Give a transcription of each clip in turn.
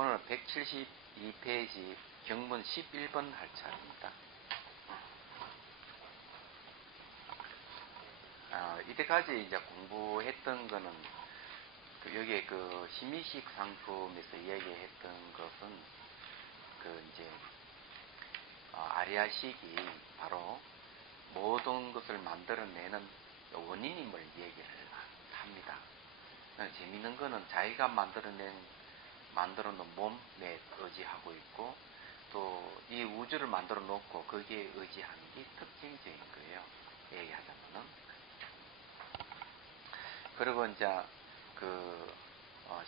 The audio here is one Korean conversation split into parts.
오늘 172페이지 경문 11번 할 차례입니다. 이때까지 이제 공부했던 거는 여기에 그 심의식 상품에서 얘기했던 것은 이제 아리아식이 바로 모든 것을 만들어내는 원인임을 얘기를 합니다. 재미있는 거는 자기가 만들어 놓은 몸에 의지하고 있고, 또 이 우주를 만들어 놓고 거기에 의지하는 게 특징적인 거예요. 얘기하자면은. 그리고 이제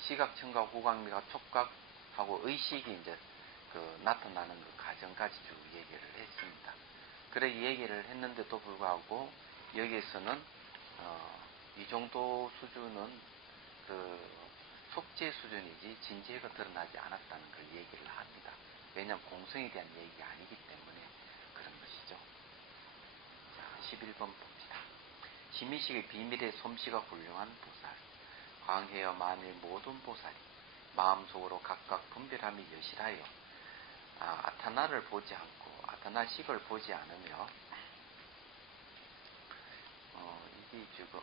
시각, 청각, 후각, 미각, 촉각하고 의식이 이제 나타나는 그 과정까지 쭉 얘기를 했습니다. 그래 얘기를 했는데도 불구하고 여기에서는 이 정도 수준은 속죄 수준이지 진지가 드러나지 않았다는 걸 얘기를 합니다. 왜냐하면 공성에 대한 얘기가 아니기 때문에 그런 것이죠. 자, 11번 봅시다. 심의식의 비밀의 솜씨가 훌륭한 보살. 광해여 만일 모든 보살이 마음속으로 각각 분별함이 여실하여 아타나를 보지 않고 아타나식을 보지 않으며 이게 지금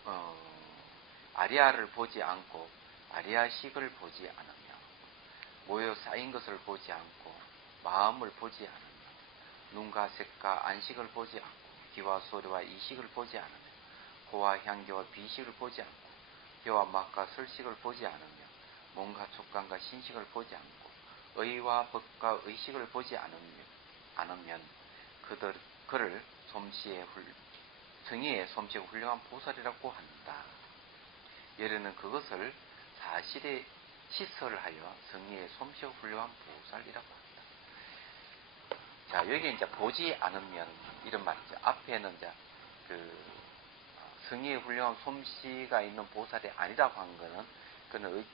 아리아를 보지 않고 아리아식을 보지 않으며 모여 쌓인 것을 보지 않고 마음을 보지 않으며 눈과 색과 안식을 보지 않고 귀와 소리와 이식을 보지 않으며 고와 향기와 비식을 보지 않고 혀와 맛과 설식을 보지 않으며 몸과 촉감과 신식을 보지 않고 의와 법과 의식을 보지 않으면 그를 성의의 솜씨가 훌륭한 보살이라고 한다. 예르는 그것을 사실에 시설하여 성의의 솜씨가 훌륭한 보살이라고 합니다. 자, 여기 이제 보지 않으면 이런 말이죠. 앞에는 이제 성의의 훌륭한 솜씨가 있는 보살이 아니라고 한 거는 그는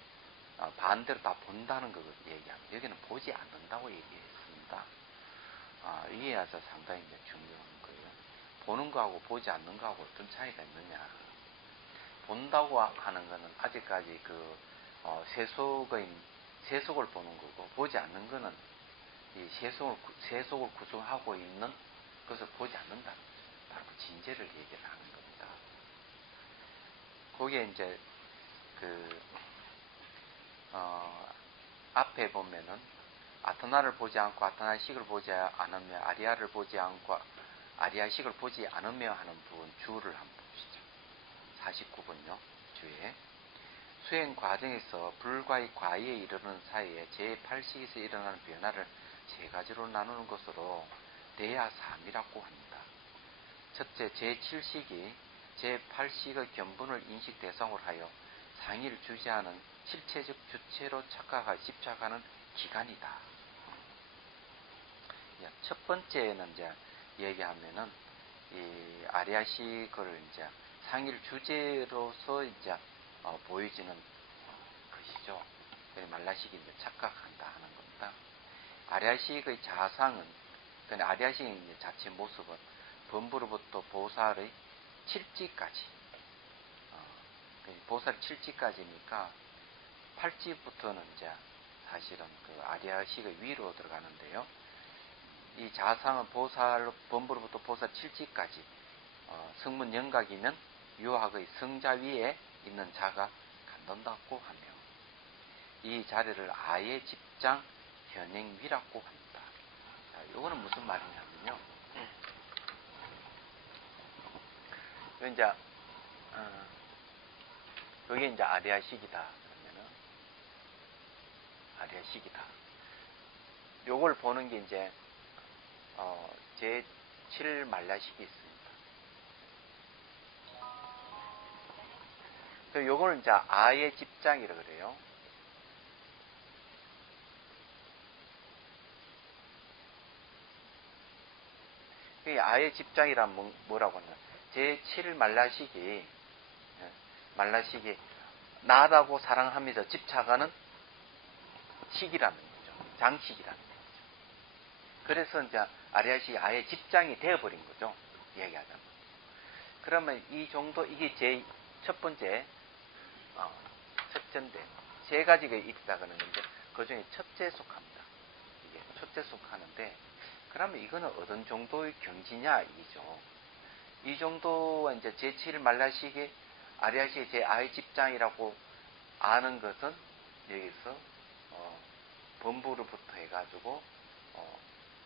반대로 다 본다는 걸 얘기합니다. 여기는 보지 않는다고 얘기했습니다. 이게 아주 상당히 이제 중요한 거예요. 보는 거하고 보지 않는 거하고 어떤 차이가 있느냐. 본다고 하는 거는 아직까지 세속을 보는 거고, 보지 않는 거는 이 세속을 구성하고 있는 것을 보지 않는다는 거죠. 바로 그 진재를 얘기를 하는 겁니다. 거기에 이제 앞에 보면은 아타나를 보지 않고 아타나식을 보지 않으며 아리아를 보지 않고 아리아식을 보지 않으며 하는 부분 주를 한번 봅시다. 49번요. 주에 수행 과정에서 불과의 과의에 이르는 사이에 제8식에서 일어나는 변화를 세 가지로 나누는 것으로 대야삼이라고 합니다. 첫째, 제7식이 제8식의 견본을 인식 대상으로 하여 상의를 주재하는 실체적 주체로 집착하는 기간이다. 첫 번째는 이제 얘기하면은 이 아리아식을 이제 상의를 주제로서 이제 보여지는 것이죠. 말라식이 이제 착각한다 하는 겁니다. 아리아식의 자상은, 아리아식의 이제 자체 모습은 범부로부터 보살의 칠지까지, 보살 칠지까지니까 팔지부터는 이제 사실은 아리아식의 위로 들어가는데요. 이 자상은 범부로부터 보살 칠지까지 성문 영각이면 유학의 성자 위에 있는 자가 갖는다고 하며 이 자리를 아예 집장 현행위라고 합니다. 자, 이거는 무슨 말이냐면요. 이제 여기 이제 아리아식이다. 그러면은 아리아식이다. 요걸 보는 게 이제 제7 말라식이 있습니다. 요거는 이제 아예 집장이라 그래요. 이 아예 집장이란 뭐라고 하냐? 제7 말라식이 나라고 사랑하면서 집착하는 식이라는 거죠. 장식이라는 거죠. 그래서 이제 아리아식이 아예 집장이 되어버린 거죠. 얘기하자면. 그러면 이 정도, 이게 제 첫 번째, 첫째인데, 세 가지가 있다 그러는데, 그 중에 첫째 속합니다. 이게 첫째 속하는데, 그러면 이거는 어떤 정도의 경지냐, 이죠. 이 정도가 이제 제7 말라식의 아리아식의 제 집장이라고 아는 것은 여기서 범부로부터 해가지고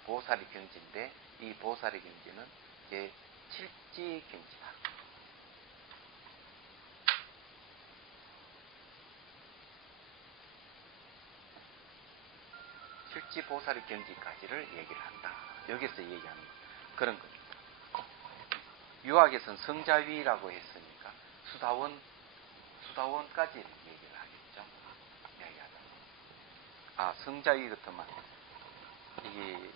보살의 경지인데, 이 보살의 경지는 제7지 경지다. 7지 보살의 경지까지를 얘기를 한다. 여기서 얘기하는 그런 겁니다. 유학에서는 성자위라고 했으니까 수다원까지 얘기를 하겠죠. 이야기하다. 성자위 같으면 이게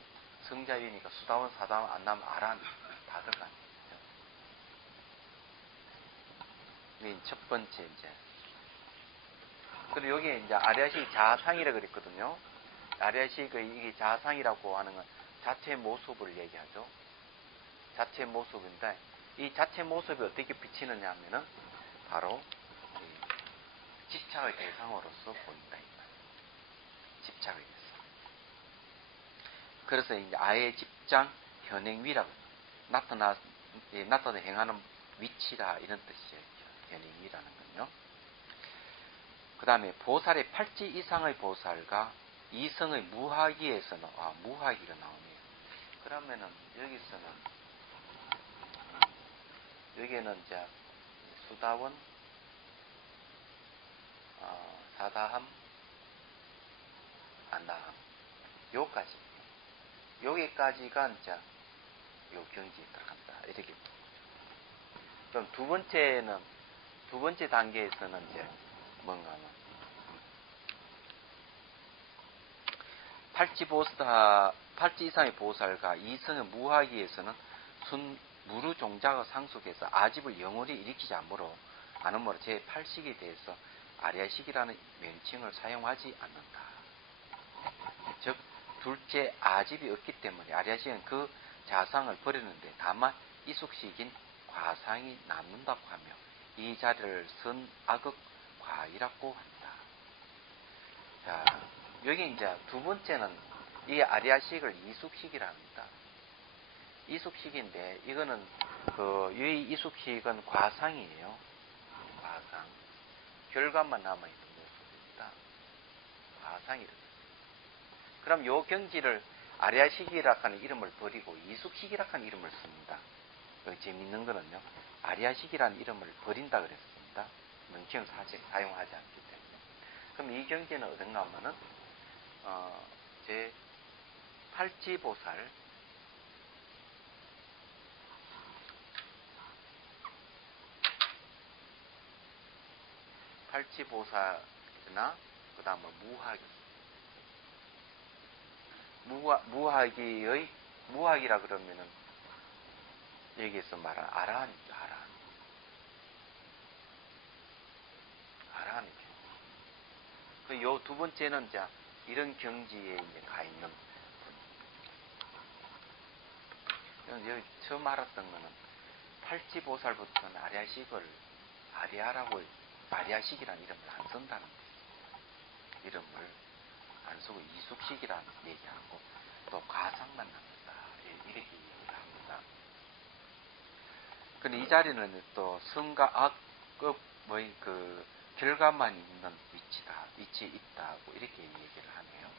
성자위니까 수다원, 사다원, 안남, 아란 다 들어가는 거죠. 첫 번째 이제. 그리고 여기에 이제 아리아식 자상이라고 그랬거든요. 아리아식의 이게 자상이라고 하는 건 자체 모습을 얘기하죠. 자체 모습인데, 이 자체 모습이 어떻게 비치느냐 하면은 바로 집착의 대상으로서 보인다. 집착의 대상. 그래서 이제 아예 집장 현행위라고 나타나 행하는 위치라 이런 뜻이에요. 현행위라는 건요. 그 다음에 보살의 8지 이상의 보살과 이성의 무하기에서는 무하기가 나오네요. 그러면은 여기에는 이제 수다원, 사다함, 안다함 여기까지가 이제 요 경지에 들어간다. 이렇게. 그럼 두 번째 단계에서는 이제 뭔가 하면 8지 이상의 보살과 이성의 무하기에서는 무르 종자가 상속해서 아집을 영원히 일으키지 않으므로 제8식에 대해서 아리아식이라는 명칭을 사용하지 않는다. 즉 둘째 아집이 없기 때문에 아리아식은 그 자상을 버리는데 다만 이숙식인 과상이 남는다고 하며 이 자리를 선악극 과이라고 한다. 자, 여기 이제 두 번째는 이 아리아식을 이숙식이라 합니다. 이숙식인데 이거는 이 이숙식은 과상이에요. 과상. 결과만 남아있는 모습입니다. 과상이다. 그럼 요 경지를 아리아식이라 하는 이름을 버리고 이숙식이라 하는 이름을 씁니다. 여기 재미있는 거는요. 아리아식이라는 이름을 버린다 그랬습니다. 명칭을 사용하지 않기 때문에. 그럼 이 경지는 어딘가 하면은 제 8지보살 팔지보살이나 그 다음에 무학이라 그러면은 여기에서 말하는 아라한이죠. 아라한이죠. 요 두 번째는 이제 이런 경지에 이제 가 있는 분. 여기 처음 알았던 거는 팔지보살부터는 아리아식이라는 이름을 안 쓴다는 거예요. 이름을 안 쓰고 이숙식이라는 얘기하고 또 가상만 남는다. 이렇게 얘기를 합니다. 근데 이 자리는 또 성과 악급 결과만 있는 위치에 있다고 이렇게 얘기를 하네요.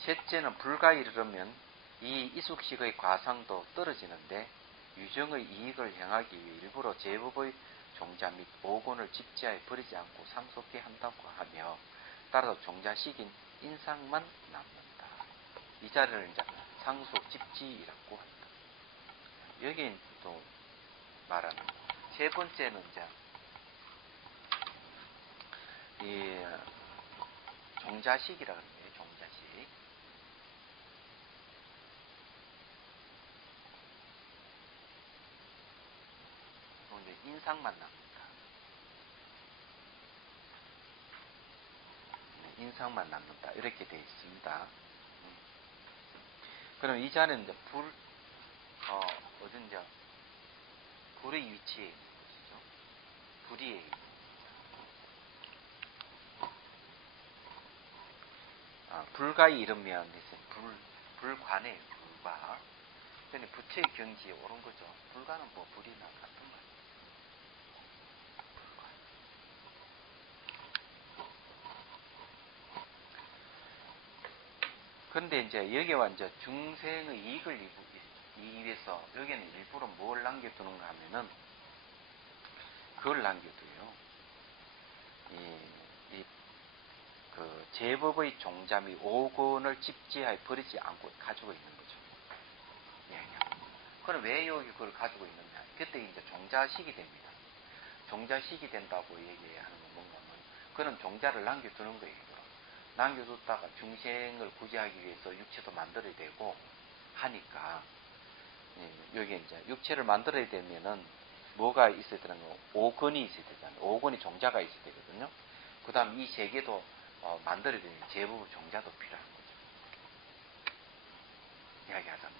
셋째는 불가에 이르면 이 이숙식의 과상도 떨어지는데 유정의 이익을 행하기 위해 일부러 제법의 종자 및 오곤을 집지하에 버리지 않고 상속해 한다고 하며 따라서 종자식인 인상만 남는다. 이 자리를 이제 상속 집지라고 한다. 여기는 또 말하는 세 번째는 이제 이 종자식이라 그러는 거예요. 종자식. 인상만 남는다. 인상만 남는다. 이렇게 되어 있습니다. 그럼 이 자리는 이제 어딘지 불의 위치에 있는 것이죠. 불의에 있는 불가 이르면 불관에 불과. 근데 부처의 경지에 오른 거죠. 불가는 뭐 불이나 같은 거예요. 그런데 이제 여기와 이제 중생의 이익을 위해서 여기는 일부러 뭘 남겨두는가 하면은 그걸 남겨둬요. 그 제법의 종자 및 오건을 집지하여 버리지 않고 가지고 있는 거죠. 예. 그럼 왜 여기 그걸 가지고 있느냐? 그때 이제 종자식이 됩니다. 종자식이 된다고 얘기하는 건 뭔가 하면 그는 종자를 남겨두는 거예요. 남겨뒀다가 중생을 구제하기 위해서 육체도 만들어야 되고 하니까 여기 이제 육체를 만들어야 되면은 뭐가 있어야 되는 거? 오건이 있어야 되잖아요. 오건이 종자가 있어야 되거든요. 그 다음 이 세계도 만들어야 되는 제법의 종자도 필요한 거죠. 이야기하자면.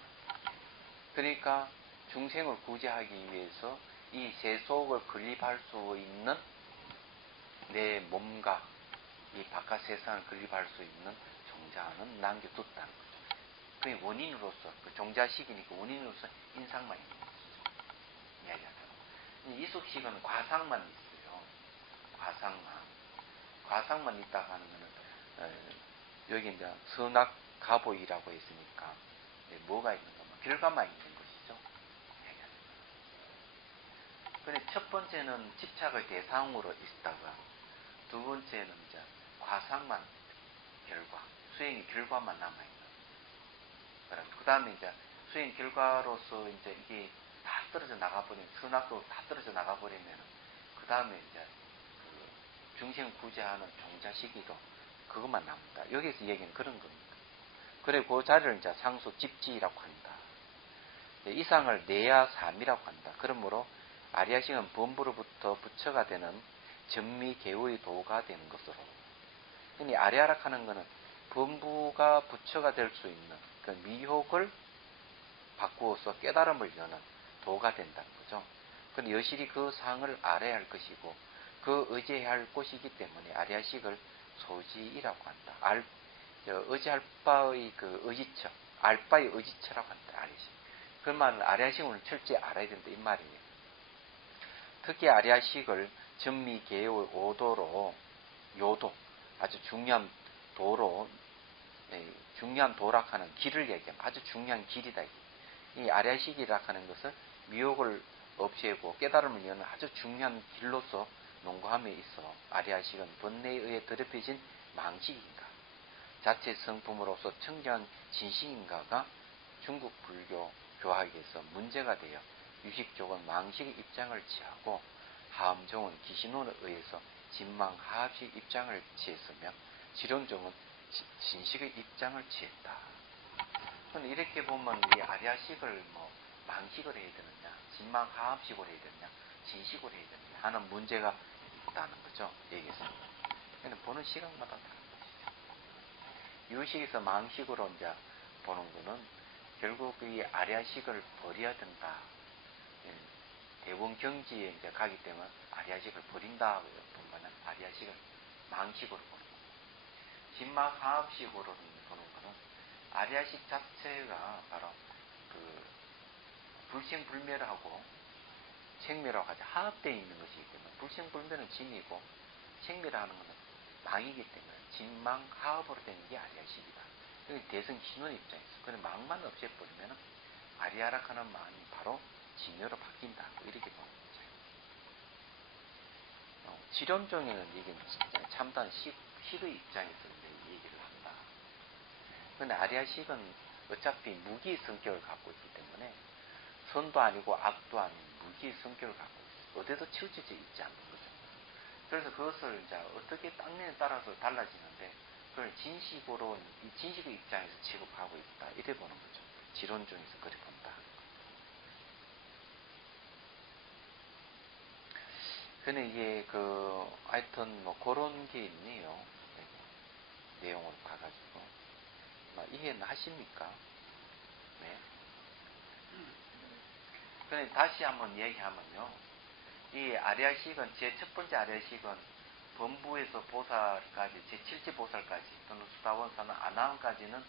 그러니까 중생을 구제하기 위해서 이 세속을 건립할 수 있는 내 몸과 이 바깥 세상을 건립할 수 있는 종자는 남겨뒀다는 거죠. 그게 원인으로서, 그 종자식이니까 원인으로서 인상만 있는 거죠. 이야기하자면. 이숙식은 과상만 있어요. 과상만 있다고 하는 거는, 여기 이제 선악가보이라고 했으니까, 뭐가 있는 거, 결과만 있는 것이죠. 그런데 첫 번째는 집착의 대상으로 있다가, 두 번째는 이제 과상만 결과, 수행의 결과만 남아있는. 그 다음에 이제 수행 결과로서 이제 이게 다 떨어져 나가버리면, 선악도 다 떨어져 나가버리면, 그 다음에 이제 그 중생 구제하는 종자 시기도 그것만 남는다. 여기서 얘기는 그런 겁니다. 그래, 그 자리를 이제 상수 집지라고 한다. 이상을 내야 삼이라고 한다. 그러므로 아리아식은 범부로부터 부처가 되는 전미개의 도가 되는 것으로. 이 아리아락하는 것은 범부가 부처가 될 수 있는 그 미혹을 바꾸어서 깨달음을 여는 도가 된다는 거죠. 그런데 여실히 그 상을 알아야 할 것이고 그 의지해야 할 곳이기 때문에 아리아식을 소지이라고 한다. 의지할 바의 그 의지처, 알 바의 의지처라고 한다. 아리아식. 그 말은 아리아식을 철저히 알아야 된다 이 말이에요. 특히 아리아식을 전미개의 오도로 요도 아주 중요한 도로 중요한 도락하는 길을 얘기하면 아주 중요한 길이다. 이 아리아식이라 하는 것을 미혹을 없애고 깨달음을 여는 아주 중요한 길로서 농구함에 있어 아리아식은 번뇌에 의해 더럽혀진 망식인가 자체 성품으로서 청정한 진식인가가 중국 불교 교학에서 문제가 되어 유식족은 망식의 입장을 취하고 하음종은 기신론에 의해서 진망하합식 입장을 취했으며 지론종은 진식의 입장을 취했다. 이렇게 보면 이 아리아식을 뭐 망식을 해야 되느냐, 진망하합식으로 해야 되느냐, 진식으로 해야 되느냐 하는 문제가 있다는 거죠. 여기서. 보는 시각마다 다른 것이죠. 유식에서 망식으로 이제 보는 거는 결국 이 아리아식을 버려야 된다. 대원 경지에 이제 가기 때문에 아리아식을 버린다 보면 아리아식을 망식으로 보는 거예요. 진망하합식으로 보는 거는 아리아식 자체가 바로 그 불생불멸하고 생멸하고 같이 하합되어 있는 것이기 때문에 불생불멸은 진이고 생멸하는 것은 망이기 때문에 진망하합으로 되는 게 아리아식이다. 여기 대승 신원 입장에서 그런 망만 없애버리면 아리아락하는 망이 바로 진여로 바뀐다. 이렇게 보는 거죠. 지론종에는 이게 진짜 참다운 식의 입장에서 얘기를 한다. 그런데 아리아식은 어차피 무기 성격을 갖고 있기 때문에 선도 아니고 악도 아닌 무기 성격을 갖고 있어요. 어디도 치우쳐져 있지 않는 거죠. 그래서 그것을 이제 어떻게 땅면에 따라서 달라지는데 그걸 진식으로 이 진식의 입장에서 취급하고 있다. 이래 보는 거죠. 지론종에서 그렇게 본다. 근데 이게 하여튼 뭐 그런 게 있네요. 내용을 봐가지고 이해는 하십니까? 네. 근데 다시 한번 얘기하면요. 이 아리아식은 제 첫 번째 아리아식은 범부에서 보살까지, 제7지 보살까지, 또는 수다원사는 아나함까지는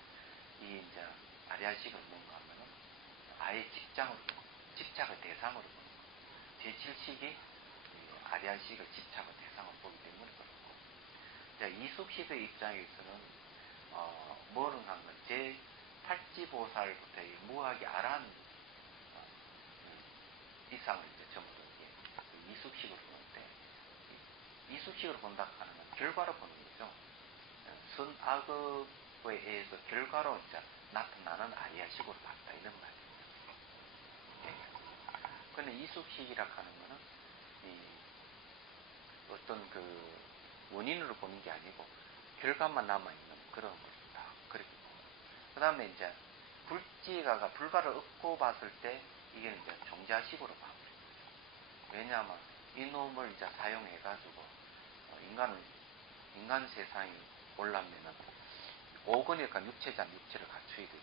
이 이제 아리아식을 뭔가 하면은 아예 집착의 대상으로 보는 거예요. 제7식이 아리아식을 집착의 대상으로 보기 때문에 그렇고. 자, 이숙식의 입장에서는, 뭐를 한 건, 제8지 보살부터 무학이 아란, 이상을 이제 전부 다 이숙식으로 보는데, 이숙식으로 본다 하는 건 결과로 보는 거죠. 선악업에 의해서 결과로 이제 나타나는 아리아식으로 봤다, 이런 말입니다. 근데 이숙식이라 하는 거는, 어떤 그 원인으로 보는 게 아니고, 결과만 남아있는 그런 것이다. 그렇게 보고. 그 다음에 이제, 불가를 얻고 봤을 때, 이게 이제 종자식으로 봐. 왜냐하면 이놈을 이제 사용해가지고 인간 세상이 올라면은 5근이니까 육체자 육체를 갖추어야 되고,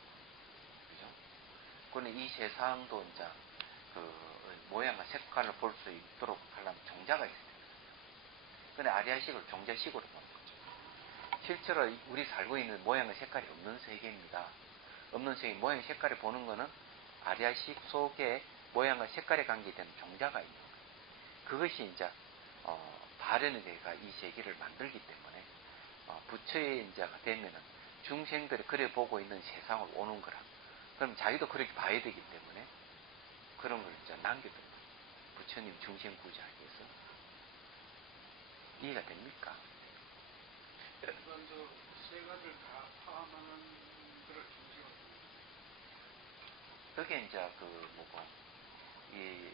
그죠? 근데 이 세상도 이제 그 모양과 색깔을 볼 수 있도록 하려면 종자가 있어야 됩니다. 근데 아리아식을 종자식으로 보는 거죠. 실제로 우리 살고 있는 모양과 색깔이 없는 세계입니다. 없는 세계 모양 색깔을 보는 거는 아리아식 속에 모양과 색깔에 관계된 종자가 있는 거예요. 그것이 이제 발현의 대가 이 세계를 만들기 때문에 부처의 인자가 되면은 중생들이 그래 보고 있는 세상을 오는 거라. 그럼 자기도 그렇게 봐야 되기 때문에 그런 걸 이제 남겨둔 거예요. 부처님 중생 구제하기 위해서. 이해가 됩니까? 이건 세 가지를 다 포함하는 그런 중생을 그게 이제 이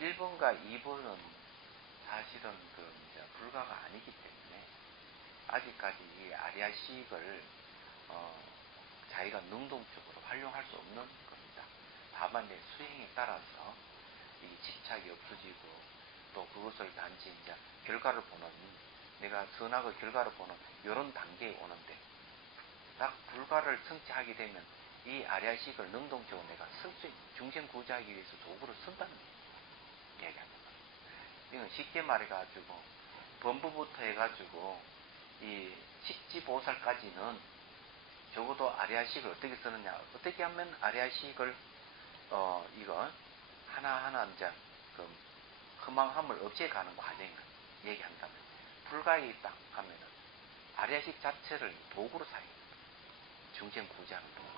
1번과 2번은 사실은 이제 불가가 아니기 때문에 아직까지 이 아리아식을 자기가 능동적으로 활용할 수 없는 겁니다. 다만 내 수행에 따라서 이 집착이 없어지고 또 그것을 단지 이제 결과를 보는, 내가 선악의 결과를 보는 이런 단계에 오는데, 딱 불가를 성취하게 되면 이 아리아식을 능동적으로 내가 쓸 수 있는, 중생 구제하기 위해서 도구를 쓴다는 얘기합니다. 이건 쉽게 말해가지고 범부부터 해가지고 이 식지보살까지는 적어도 아리아식을 어떻게 쓰느냐, 어떻게 하면 아리아식을 이거 하나하나 이제 그 허망함을 없애가는 과정을 얘기한다면, 불가에 딱 하면은 아리아식 자체를 도구로 사용해요. 중생 구제하는 도구.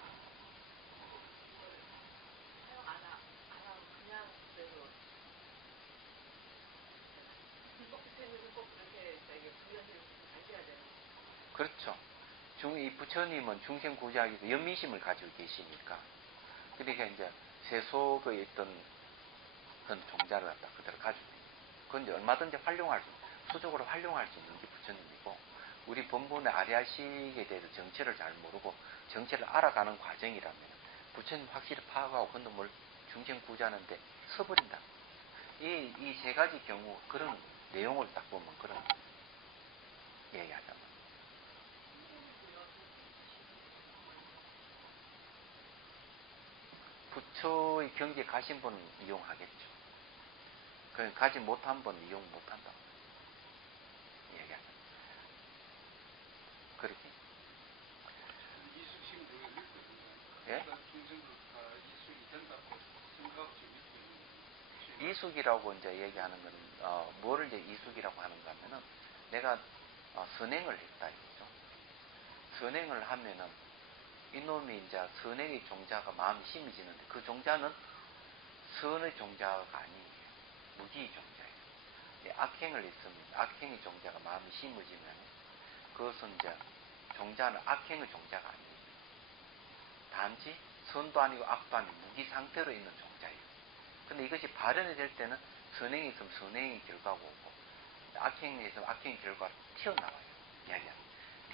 사용 안 하고 그냥 그대로 불법 부처님은 꼭 그렇게 부연을 밝혀야 되는 거죠. 그렇죠. 이 부처님은 중생 구제하기 연민심을 가지고 계시니까, 그러니까 이제 세속의 어떤 그런 종자를 갖다 그대로 가지고 있는, 그건 이제 얼마든지 수적으로 활용할 수 있는 게 부처님이고, 우리 본본의 아리아식에 대해서 정체를 잘 모르고 정체를 알아가는 과정이라면 부처님 확실히 파악하고 그 놈을 중생 구제하는데 써버린다. 이 세 가지 경우 그런 내용을 딱 보면 그런 얘기하자면, 부처의 경지에 가신 분은 이용하겠죠. 가지 못한 분은 이용 못한다. 얘기하자. 그렇게. 이숙심 중에 있거든요. 예? 중생들 다 이숙이 된다고 생각하고 믿고 있는 이숙이라고 이제 얘기하는 거는, 뭐를 이제 이숙이라고 하는가 하면은, 내가 선행을 했다 이거죠. 선행을 하면은, 이놈이 이제 선행의 종자가 마음이 심해지는데, 그 종자는 선의 종자가 아니에요. 무기의 종자예요. 악행을 했으면, 악행의 종자가 마음이 심해지면, 그것은 이제 종자는 악행의 종자가 아니에요. 단지 선도 아니고 악도 아니고 무기 상태로 있는 종자예요. 근데 이것이 발현이 될 때는 선행이 있으면 선행의 결과가 오고, 악행이 있으면 악행의 결과가 튀어나와요. 이야기하는.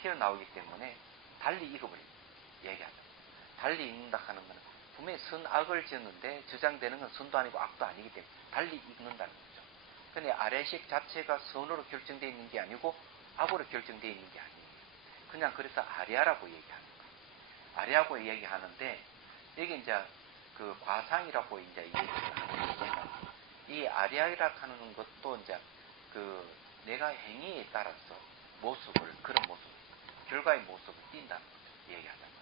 튀어나오기 때문에 달리 익어버립니다. 얘기하죠. 달리 읽는다 하는 것은 분명히 선악을 지었는데 저장되는 건 선도 아니고 악도 아니기 때문에 달리 읽는다는 거죠. 근데 아래식 자체가 선으로 결정되어 있는 게 아니고 악으로 결정되어 있는 게 아니에요. 그냥 그래서 아리아라고 얘기하는 거예요. 아리아고 얘기하는데, 여기 이제 그 과상이라고 이제 얘기를 하는 거는, 이 아리아라 하는 것도 이제 그 내가 행위에 따라서 그런 모습, 결과의 모습을 띈다는 거죠. 얘기하자면.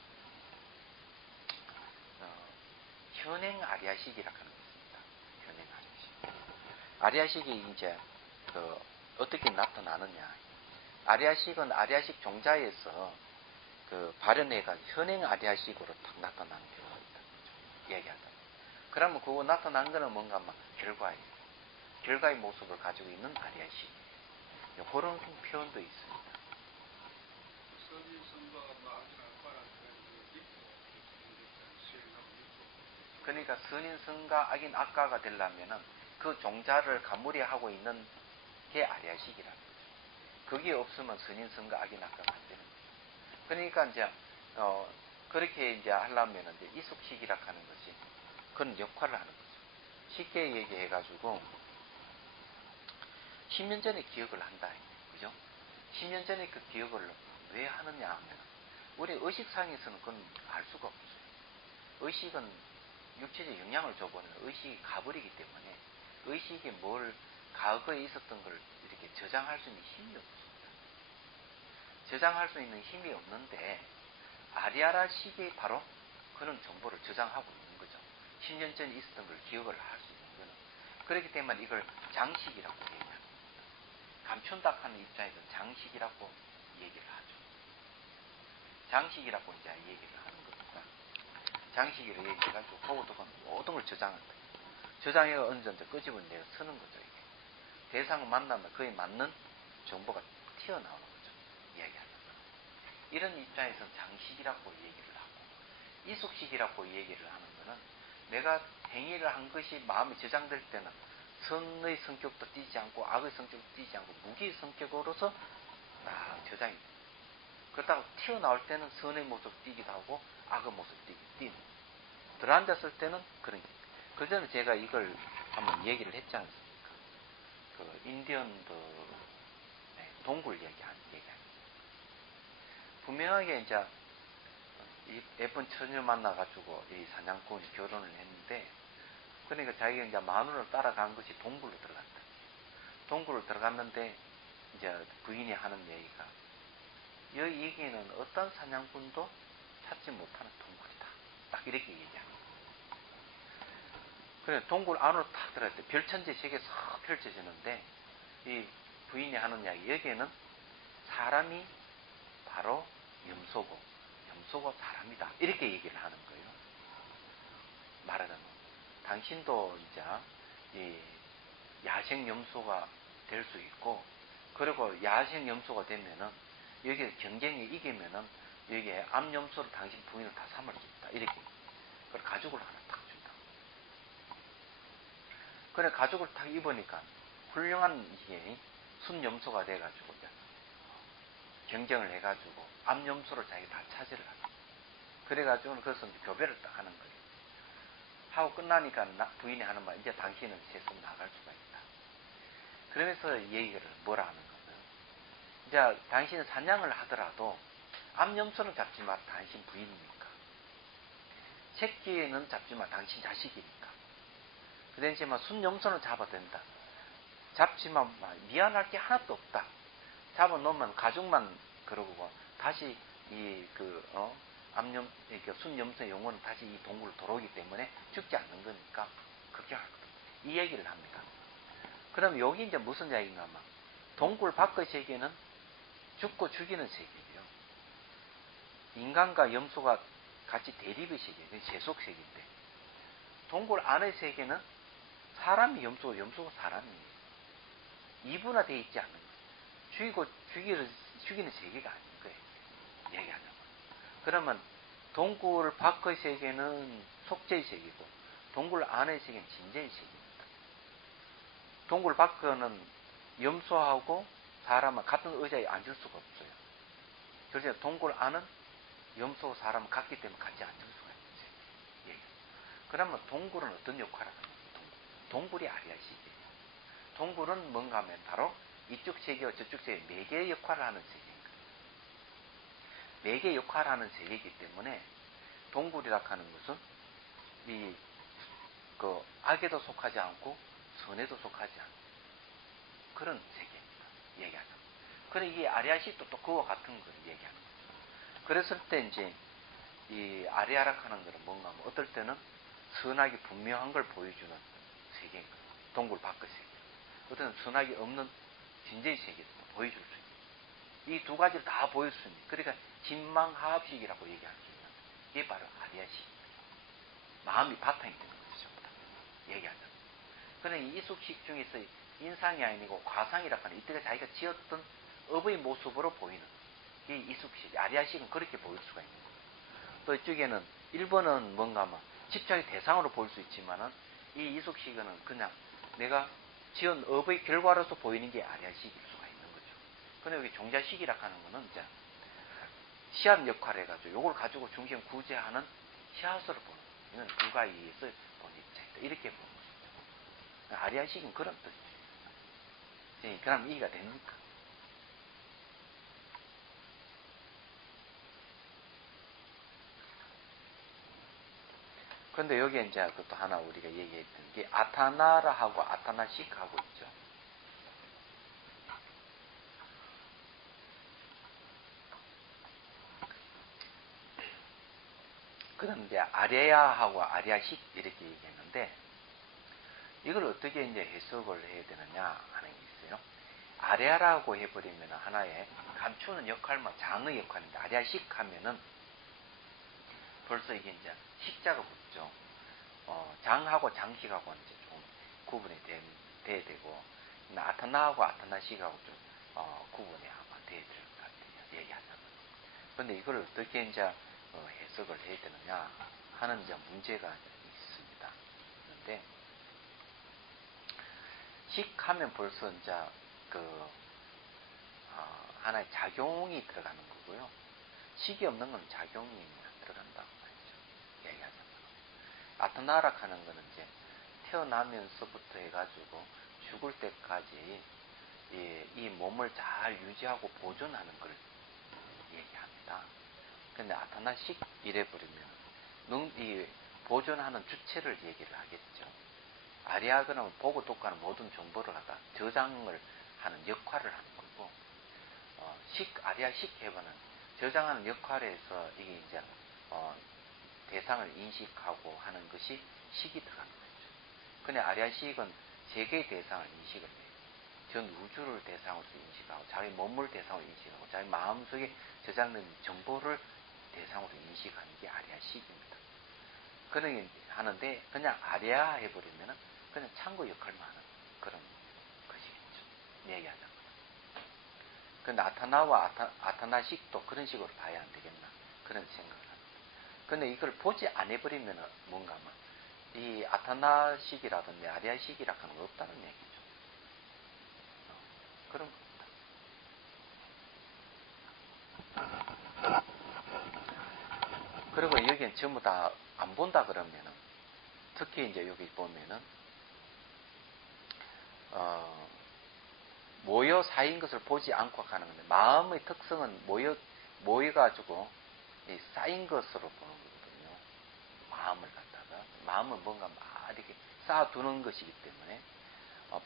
현행 아리아식이라고 하는 것입니다. 현행 아리아식. 아리아식이 이제, 어떻게 나타나느냐. 아리아식은 아리아식 종자에서 발현해가지고 현행 아리아식으로 딱 나타나는 경우가 있다. 얘기하자면. 그러면 그거 나타난 거는 뭔가 막 결과의 모습을 가지고 있는 아리아식. 그런 표현도 있습니다. 그러니까 선인, 선가, 악인, 악가가 되려면은 그 종자를 가무리하고 있는 게 아리아식이라는 거죠. 그게 없으면 선인, 선가, 악인, 악가가 안 되는 거죠. 그러니까 이제 그렇게 이제 하려면은 이제 이숙식이라고 하는 것이 그런 역할을 하는 거죠. 쉽게 얘기해가지고 10년 전에 기억을 한다. 그죠? 10년 전에 그 기억을 왜 하느냐 하면 우리 의식상에서는 그건 알 수가 없어요. 의식은 육체적 영향을 줘보는 의식이 가버리기 때문에 의식이 과거에 있었던 걸 이렇게 저장할 수 있는 힘이 없습니다. 저장할 수 있는 힘이 없는데 아리아라 식이 바로 그런 정보를 저장하고 있는 거죠. 10년 전에 있었던 걸 기억을 할 수 있는 거는. 그렇기 때문에 이걸 장식이라고 얘기합니다. 감춘다 하는 입장에서 장식이라고 얘기를 하죠. 장식이라고 이제 얘기를 하는 겁니다. 장식이라고 얘기해가지고 보고도가 모든 걸 저장한다. 저장해가 언제든지 끄집어내서 쓰는 거죠. 이게. 대상을 만나면 그에 맞는 정보가 튀어나오는 거죠. 얘기하는 거. 이런 입장에서는 장식이라고 얘기를 하고 이숙식이라고 얘기를 하는 거는 내가 행위를 한 것이 마음에 저장될 때는 선의 성격도 띄지 않고 악의 성격도 띄지 않고 무기의 성격으로서 딱 저장이 됩니다. 그렇다고 튀어나올 때는 선의 모습 띄기도 하고 악의 모습 띄는 들어앉았을 때는 그런 게. 그 전에 제가 이걸 한번 얘기를 했지 않습니까? 그 인디언들 동굴 얘기하는. 분명하게 이제 예쁜 처녀 만나가지고 이 사냥꾼이 결혼을 했는데 그러니까 자기가 이제 마누라를 따라간 것이 동굴로 들어갔다. 동굴로 들어갔는데 이제 부인이 하는 얘기가 여기에는 어떤 사냥꾼도 찾지 못하는 동굴이다. 딱 이렇게 얘기합니다. 그래 동굴 안으로 탁 들어갈 때 별천지 세계가 싹 펼쳐지는데 이 부인이 하는 이야기 여기에는 사람이 바로 염소고 사람이다. 이렇게 얘기를 하는 거예요. 말하자면 당신도 이제 이 야생 염소가 될 수 있고 그리고 야생 염소가 되면은 여기 경쟁에 이기면은 여기에 암염소를 당신 부인을 다 삼을 수 있다. 이렇게. 그래 가죽을 하나 탁 준다. 그래 가죽을 탁 입으니까 훌륭한 이게 순염소가 돼가지고 경쟁을 해가지고 암염소를 자기가 다 차지를 하죠. 그래가지고는 그래서 이제 교배를 딱 하는 거예요. 하고 끝나니까 부인이 하는 말, 이제 당신은 세상 나갈 수가 있다. 그러면서 얘기를 뭐라 하는 거예요. 이제 당신은 사냥을 하더라도 암염소는 잡지 마, 당신 부인이니까. 새끼는 잡지 마, 당신 자식이니까. 그 대신에 순염소는 잡아도 된다. 잡지만 미안할 게 하나도 없다. 잡아놓으면 가죽만 그러고 다시 순염소의 영혼은 다시 이 동굴로 돌아오기 때문에 죽지 않는 거니까 걱정할 것 없다. 이 얘기를 합니다. 그럼 여기 이제 무슨 이야기인가 하면 동굴 밖의 세계는 죽고 죽이는 세계예요. 인간과 염소가 같이 대립의 세계예요. 세속 세계인데 동굴 안의 세계는 사람이 염소고 염소가 사람이에요. 이분화되어 있지 않는 거예요. 죽이고 죽이는 세계가 아닌 거예요. 얘기하자면. 그러면 동굴 밖의 세계는 속죄의 세계고 동굴 안의 세계는 진죄의 세계입니다. 동굴 밖에는 염소하고 사람은 같은 의자에 앉을 수가 없어요. 그래서 동굴 안은 염소와 사람은 같기 때문에 같이 앉을 수가 있어요. 예. 그러면 동굴은 어떤 역할을 하는 거예요? 동굴이 아리아식이에요. 동굴은 뭔가 하면 바로 이쪽 세계와 저쪽 세계 매개 역할을 하는 세계입니다. 매개 역할을 하는 세계이기 때문에 동굴이라고 하는 것은 악에도 속하지 않고 선에도 속하지 않는 그런 세계입니다. 얘기하죠. 그래 이게 아리아식도 또 그와 같은 걸 얘기하는 거죠. 그랬을 때 이제 이 아리아락하는 것은 뭔가 하면 어떨 때는 선악이 분명한 걸 보여주는 세계인 거예요. 동굴 밖의 세계. 어떨 때는 선악이 없는 진짜의 세계를 보여줄 수 있는. 이 두 가지를 다 보일 수 있는. 그러니까 진망하합식이라고 얘기할 수 있는. 이게 바로 아리아식입니다. 마음이 바탕이 되는 거죠. 전부 다. 얘기하자면. 그러나 이 이숙식 중에서 인상이 아니고 과상이라고 하는 이때가 자기가 지었던 업의 모습으로 보이는 이 이숙식, 아리아식은 그렇게 보일 수가 있는 거예요. 또 이쪽에는 1번은 뭔가 막 집착의 대상으로 볼 수 있지만은 이 이숙식은 그냥 내가 지은 업의 결과로서 보이는 게 아리아식일 수가 있는 거죠. 근데 여기 종자식이라고 하는 거는 이제 시앗 역할을 해가지고 요걸 가지고 중심 구제하는 시앗으로 보는 거예요. 이건 불가이에서 본 입장이다. 이렇게 보는 거죠. 아리아식은 그런 뜻이에요. 그럼 이해가 됩니까? 근데 여기에 이제 그것도 하나 우리가 얘기했던 게 아타나라하고 아타나식하고 있죠. 그다음 이제 아레야하고 아리아식 이렇게 얘기했는데 이걸 어떻게 이제 해석을 해야 되느냐 하는 게 있어요. 아레아라고 해버리면 하나의 감추는 역할만 장의 역할인데 아리아식 하면은 벌써 이게 이제 식자가 붙죠. 장하고 장식하고 이제 좀 구분이 돼야 되고, 아타나하고 아타나식하고 좀, 구분이 아마 돼야 될 것 같아요. 얘기하자면. 근데 이걸 어떻게 이제, 해석을 해야 되느냐 하는 이제 문제가 있습니다. 그런데, 식하면 벌써 이제, 하나의 작용이 들어가는 거고요. 식이 없는 건 작용이 안 들어간다고 말이죠. 얘기하자면. 아타나락 하는 거는 이제 태어나면서부터 해가지고 죽을 때까지 이 몸을 잘 유지하고 보존하는 걸 얘기합니다. 근데 아타나식 이래버리면 이 보존하는 주체를 얘기를 하겠죠. 아리아그는 보고 독하는 모든 정보를 갖다 저장을 하는 역할을 하는 거고, 아리아식 해보는 저장하는 역할에서 이게 이제 대상을 인식하고 하는 것이 식이 들어가는 거죠. 근데 아리아식은 세계의 대상을 인식을 해요. 전 우주를 대상으로 인식하고 자기 몸을 대상으로 인식하고 자기 마음속에 저장된 정보를 대상으로 인식하는 게 아리아식입니다. 그런 하는데 그냥 아리아 해버리면은 그냥 창고 역할만 하는 그런 것이겠죠. 얘기하자면. 근데 아타나와 아타나식도 그런 식으로 봐야 안 되겠나 그런 생각을 합니다. 근데 이걸 보지 안 해버리면 뭔가 이 아타나식이라든지 아리아식이라는 건 없다는 얘기죠. 그런 겁니다. 그리고 여기는 전부 다 안 본다 그러면은 특히 이제 여기 보면은 모여 쌓인 것을 보지 않고 가는 건데 마음의 특성은 모여가지고 쌓인 것으로 보는 거거든요. 마음을 갖다가 마음은 뭔가 막 이렇게 쌓아두는 것이기 때문에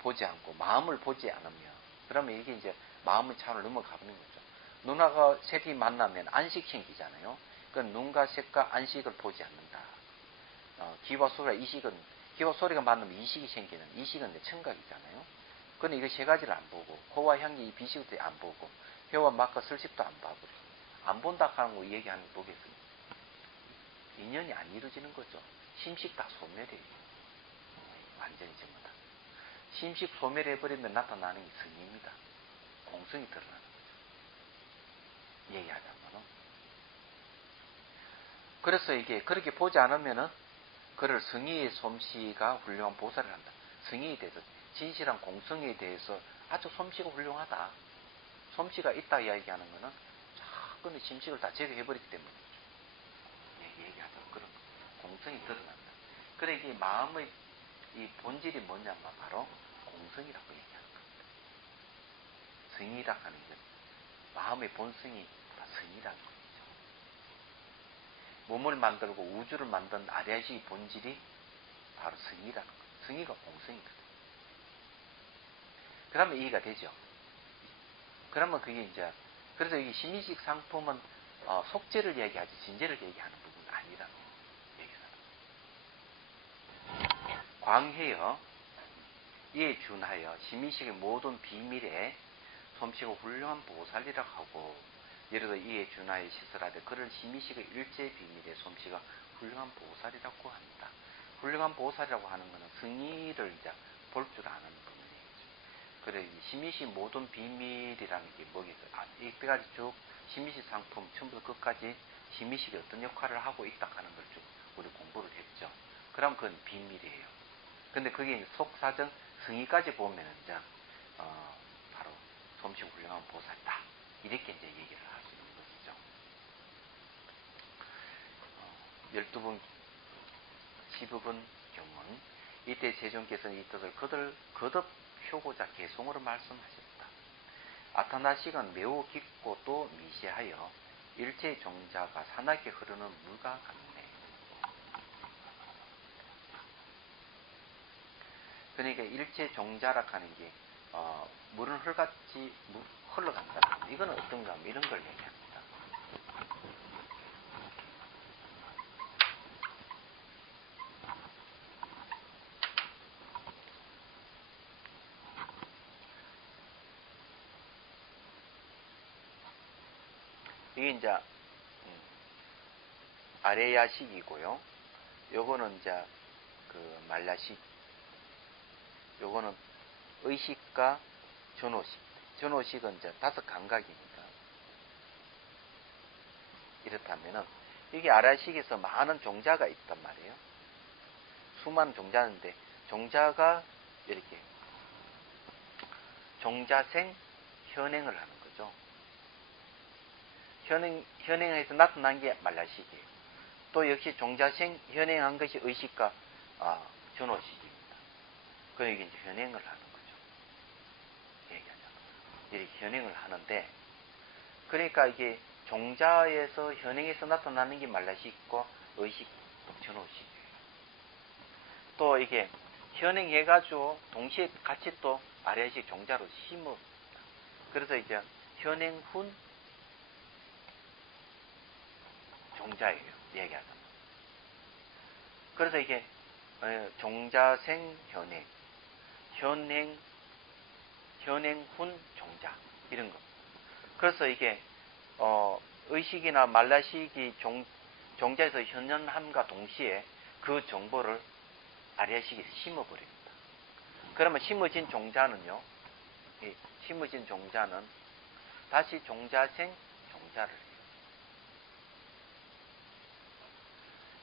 보지 않고 마음을 보지 않으면 그러면 이게 이제 마음의 차원을 넘어가 버리는 거죠. 눈하고 색이 만나면 안식 생기잖아요. 그건 눈과 색과 안식을 보지 않는다. 귀와 소리가 만나면 이식이 생기는 이식은 청각이잖아요. 근데 이거 세 가지를 안 보고 코와 향기 비식도 안 보고 혀와 맛과 설식도 안 봐버려. 안 본다 하는 거 얘기하는 거 보겠습니다. 인연이 안 이루어지는 거죠. 심식 다 소멸해요. 완전히 전부 다. 심식 소멸해버리면 나타나는 게 성입니다. 공성이 드러나는 거죠. 얘기하자면은. 그래서 이게 그렇게 보지 않으면은 그를 성의의 솜씨가 훌륭한 보살을 한다. 성의에 대해서 진실한 공성에 대해서 아주 솜씨가 훌륭하다. 솜씨가 있다 이야기하는 거는 근데 심식을 다 제거해버리기 때문이죠. 얘기하자 그런 공성이 드러난다. 그래 이게 마음의 이 본질이 뭐냐면 바로 공성이라고 얘기하는 겁니다. 성이라고 하는 것, 마음의 본성이 다 성이라는 거죠. 몸을 만들고 우주를 만든 아리아식의 본질이 바로 성이라는 거예요. 성이가 공성이거든요. 그 다음에 이해가 되죠. 그러면 그게 이제, 그래서 이 심의식 상품은 속재를 얘기하지 진재를 얘기하는 부분은 아니라고 얘기합니다. 광해여 이에 준하여 심의식의 모든 비밀에 솜씨가 훌륭한 보살이라고 하고, 예를 들어 이에 준하여 시설하되 그를 심의식의 일체 비밀에 솜씨가 훌륭한 보살이라고 한다. 훌륭한 보살이라고 하는 것은 승의를 이제 볼 줄 아는 분이죠. 그래, 이 심의식 모든 비밀이라는 게 뭐겠어요? 이때까지 쭉 심의식 상품 처음부터 끝까지 심의식이 어떤 역할을 하고 있다 하는 걸 쭉 우리 공부를 했죠. 그럼 그건 비밀이에요. 근데 그게 속사정 승의까지 보면은 이제 바로 솜씨 훌륭한 보살이다. 이렇게 이제 얘기를 할 수 있는 것이죠. 12번 시부분 경은 이때 세존께서는 이 뜻을 거듭 표고자 개송으로 말씀하셨다. 아타나식은 매우 깊고 또 미시하여 일체의 종자가 사납게 흐르는 물과 같네. 그러니까 일체 종자라 하는 게 물은 흘같이 흘러간다. 이거는 어떤가 하면 이런 걸 얘기합니다. 이게 이제 아레야식이고요. 요거는 이제 그 말라식. 요거는 의식과 전호식. 전호식은 이제 5감각이니까. 이렇다면은 이게 아라식에서 많은 종자가 있단 말이에요. 수많은 종자인데 종자가 이렇게 종자생 현행을 하는 거죠. 현행에서 나타난 게 말라식이에요. 또 역시 종자생 현행한 것이 의식과 전호식입니다. 그러니까 이제 현행을 하는 거죠. 얘기하자면 이렇게 현행을 하는데, 그러니까 이게 종자에서 현행에서 나타나는 게 말라식과 의식, 전호식이에요. 또 이게 현행해가지고 동시에 같이 또 아래식 종자로 심어. 그래서 이제 현행훈 종자예요. 얘기하자면. 그래서 이게 종자생 현행, 현행훈 종자 이런 거. 그래서 이게 의식이나 말라식이 종자에서 현현함과 동시에 그 정보를 아리아식에 심어버립니다. 그러면 심어진 종자는요, 심어진 종자는 다시 종자생 종자를 해요.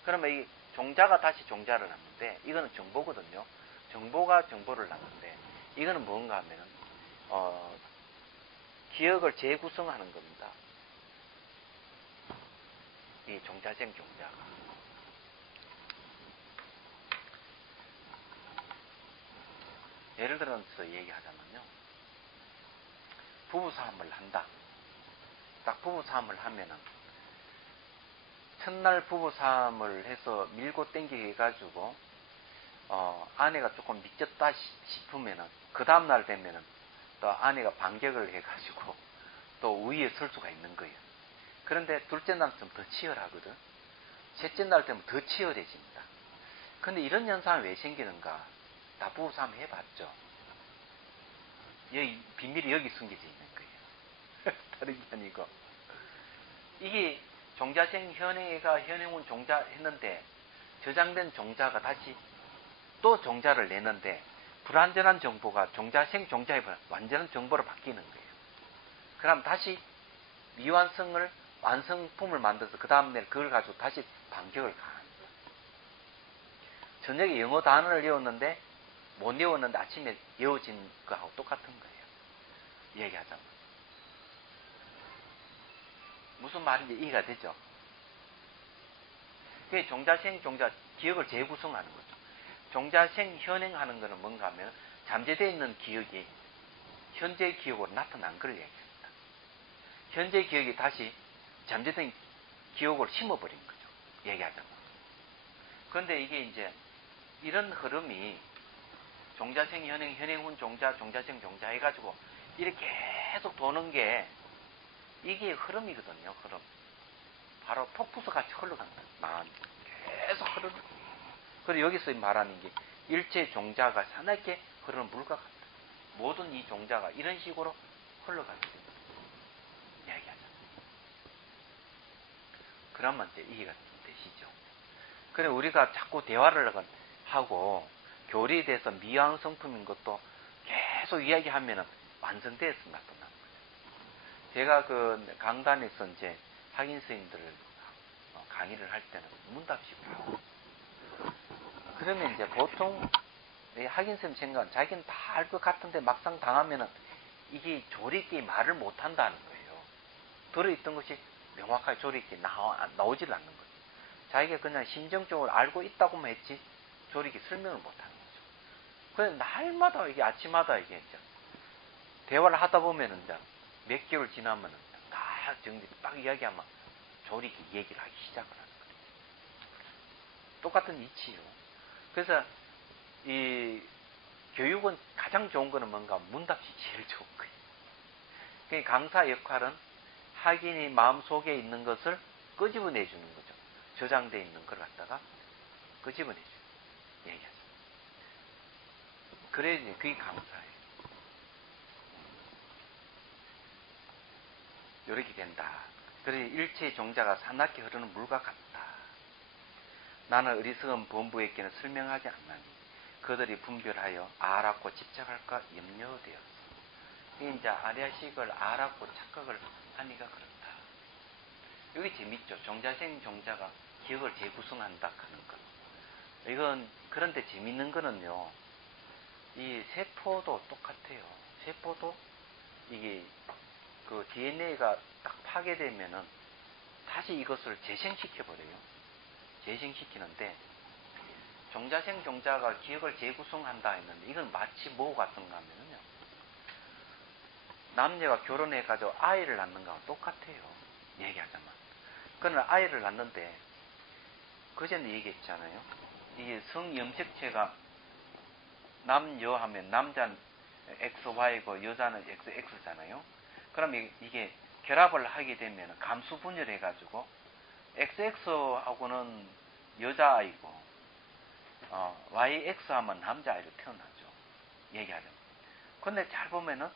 그러면 이 종자가 다시 종자를 낳는데, 이거는 정보거든요. 정보가 정보를 낳는데, 이거는 뭔가 하면은 기억을 재구성하는 겁니다. 이 종자생 종자가. 예를 들어서 얘기하자면요, 부부싸움을 한다. 딱 부부싸움을 하면은 첫날 부부싸움을 해서 밀고 땡기게 해가지고 아내가 조금 미쳤다 싶으면은 그 다음날 되면은 또 아내가 반격을 해가지고 또 위에 설 수가 있는 거예요. 그런데 둘째 날은 좀 더 치열하거든. 셋째 날 되면 더 치열해집니다. 근데 이런 현상이 왜 생기는가? 다 부부싸움 해봤죠. 여기 비밀이 여기 숨겨져 있는 거예요. 다른 게 아니고, 이게 종자생 현행애가 현행운 종자 했는데 저장된 종자가 다시 또 종자를 내는데 불완전한 정보가 종자생 종자에 완전한 정보로 바뀌는 거예요. 그럼 다시 미완성을 완성품을 만들어서 그 다음날 그걸 가지고 다시 반격을 가합니다. 저녁에 영어 단어를 외웠는데 못 외웠는데 아침에 외워진 거하고 똑같은 거예요. 얘기하자면 무슨 말인지 이해가 되죠? 그게 종자생 종자 기억을 재구성하는 거죠. 종자생 현행하는 거는 뭔가 하면 잠재되어 있는 기억이 현재 기억으로 나타난 걸 얘기합니다. 현재 기억이 다시 잠재된 기억을 심어버린 거죠. 얘기하자면. 그런데 이게 이제 이런 흐름이 종자생 현행, 현행훈 종자, 종자생 종자 해가지고 이렇게 계속 도는 게 이게 흐름이거든요. 흐름. 바로 폭포수 같이 흘러간다. 마음이 계속 흐르는. 그리고 여기서 말하는 게 일체 종자가 사납게 흐르는 물과 같다. 모든 이 종자가 이런 식으로 흘러가게 됩니다. 이야기하자. 그러면 이제 이해가 되시죠. 그래 우리가 자꾸 대화를 하고 교리에 대해서 미완 성품인 것도 계속 이야기하면은 완성돼서 나타나는 거예요. 제가 그 강단에서 이제 학인 스님들을 강의를 할 때는 문답식으로 하고, 그러면 이제 보통 학인 스님 생각은 자기는 다 알 것 같은데 막상 당하면은 이게 조리 있게 말을 못 한다는 거예요. 들어있던 것이 명확하게 조리 있게 나오질 않는 거예요. 자기가 그냥 심정적으로 알고 있다고만 했지 조리 있게 설명을 못 하는 거죠. 그래서 날마다 이게 아침마다 이게 이제 대화를 하다 보면은 이제 몇 개월 지나면은 다 정리 딱 이야기하면 조리 있게 얘기를 하기 시작을 하는 거예요. 똑같은 이치요. 그래서 이 교육은 가장 좋은 거는 뭔가 문답이 제일 좋은 거예요. 그러니까 강사 역할은 학인이 마음속에 있는 것을 끄집어내 주는 거죠. 저장되어 있는 걸 갖다가 끄집어내 줘요. 얘기하죠. 그래야지 그게 강사예요. 이렇게 된다. 그래서 일체의 종자가 사납게 흐르는 물과 같다. 나는 어리석은 범부에게는 설명하지 않나니 그들이 분별하여 알았고 집착할까 염려되었어. 이게 이제 아리아식을 알았고 착각을 하니까 그렇다. 여기 재밌죠. 종자생 종자가 기억을 재구성한다 하는 것. 이건 그런데 재밌는 거는요. 이 세포도 똑같아요. 세포도 이게 그 DNA가 딱 파괴되면은 다시 이것을 재생시켜버려요. 재생시키는데 종자생 종자가 기억을 재구성한다 했는데 이건 마치 뭐 같은가 하면요. 남녀가 결혼해가지고 아이를 낳는 거랑 똑같아요. 얘기하자면. 그러나 아이를 낳는데 그전에 얘기했잖아요. 이게 성염색체가 남여 하면 남자는 XY고 여자는 XX잖아요. 그럼 이게 결합을 하게 되면 감수 분열해가지고 XX하고는 여자아이고 YX 하면 남자아이로 태어나죠. 얘기하자면. 근데 잘 보면은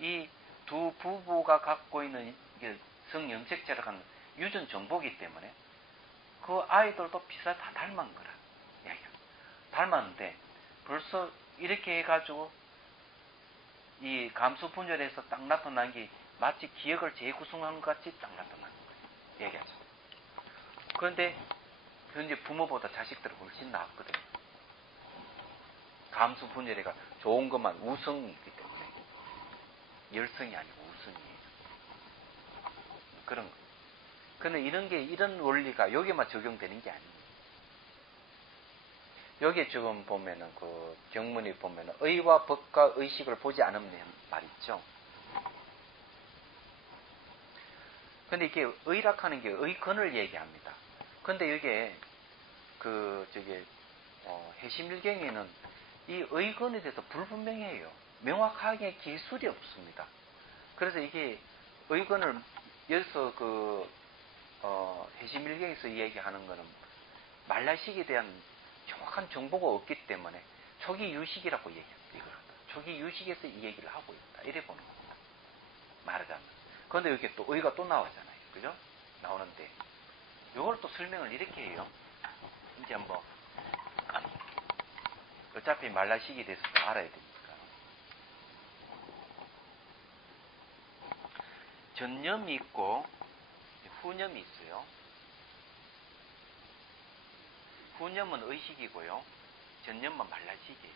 이 두 부부가 갖고 있는 성염색체라고 하는 유전 정보기 때문에 그 아이들도 비슷하게 다 닮은 거라. 닮았는데 벌써 이렇게 해가지고 이 감수 분열에서 딱 나타난 게 마치 기억을 재구성한 것 같이 딱 나타나는 거예요. 얘기하죠. 그런데 현재 부모보다 자식들은 훨씬 낫거든요. 감수 분열애가 좋은 것만 우성이기 때문에 열성이 아니고 우성이에요. 그런 거. 근데 이런 원리가 여기만 적용되는 게 아니에요. 여기에 지금 보면은 그 경문이 보면은 의와 법과 의식을 보지 않으면 말 있죠. 근데 이게 의락하는 게 의건을 얘기합니다. 근데 이게 해심일경에는 이 의건에 대해서 불분명해요. 명확하게 기술이 없습니다. 그래서 이게 의건을 여기서 해심일경에서 이야기하는 거는 말라식에 대한 정확한 정보가 없기 때문에 초기 유식이라고 얘기합니다. 이걸 초기 유식에서 이 얘기를 하고 있다. 이래 보는 겁니다. 말하자면. 그런데 여기 또 의가 또 나오잖아요. 그죠? 나오는데 이걸 또 설명을 이렇게 해요. 이제 어차피 말라식에 대해서 또 알아야 되니까. 전념이 있고 후념이 있어요. 후념은 의식이고요. 전념은 말라식이에요.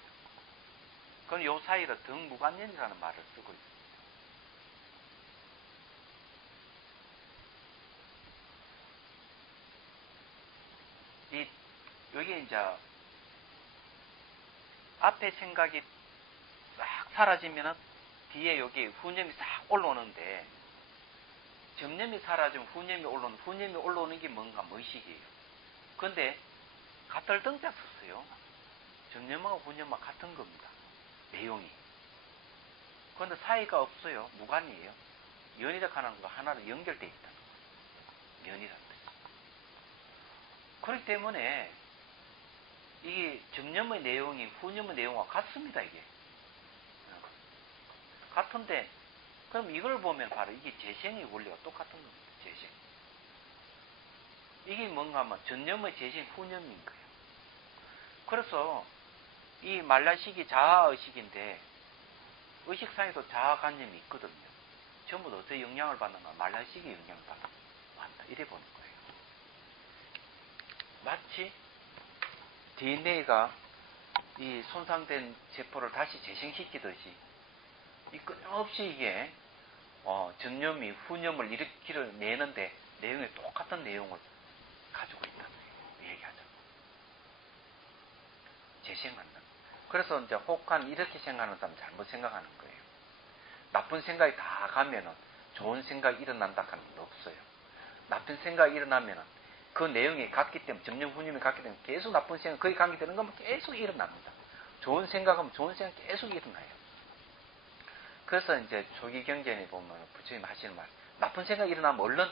그럼 요 사이로 등무관념이라는 말을 쓰고 있어요. 여기 이제 앞에 생각이 싹 사라지면은 뒤에 여기 후념이 싹 올라오는데 전념이 사라지면 후념이 올라오는 게 뭔가 의식이에요. 그런데 같을 등자 썼어요. 전념하고 후념하고 같은 겁니다. 내용이. 그런데 사이가 없어요. 무관이에요. 연이라 하는 거 하나로 연결되어 있다. 연이라는 뜻. 그렇기 때문에 이게 정념의 내용이 후념의 내용과 같습니다. 이게 같은데 그럼 이걸 보면 바로 이게 재생의 원리가 똑같은 겁니다. 재생. 이게 뭔가 하면 전념의 재생 후념인 거예요. 그래서 이 말라식이 자아의식인데 의식상에도 자아관념이 있거든요. 전부 다 어떻게 영향을 받는가? 말라식이 영향을 받는다. 이래 보는 거예요. 마치 DNA가 이 손상된 세포를 다시 재생시키듯이 이 끊임없이 이게 전념이 후념을 일으키려내는데 내용이 똑같은 내용을 가지고 있다는 얘기하죠. 재생한다. 그래서 이제 혹한 이렇게 생각하는 사람 잘못 생각하는 거예요. 나쁜 생각이 다 가면은 좋은 생각이 일어난다 하는 건 없어요. 나쁜 생각이 일어나면은 그 내용이 같기 때문에 전념 후념이 같기 때문에 계속 나쁜 생각 거기 관계되는 거면 계속 일어납니다. 좋은 생각하면 좋은 생각 계속 일어나요. 그래서 이제 조기 경전에 보면 부처님 하시는 말, 나쁜 생각이 일어나면 얼른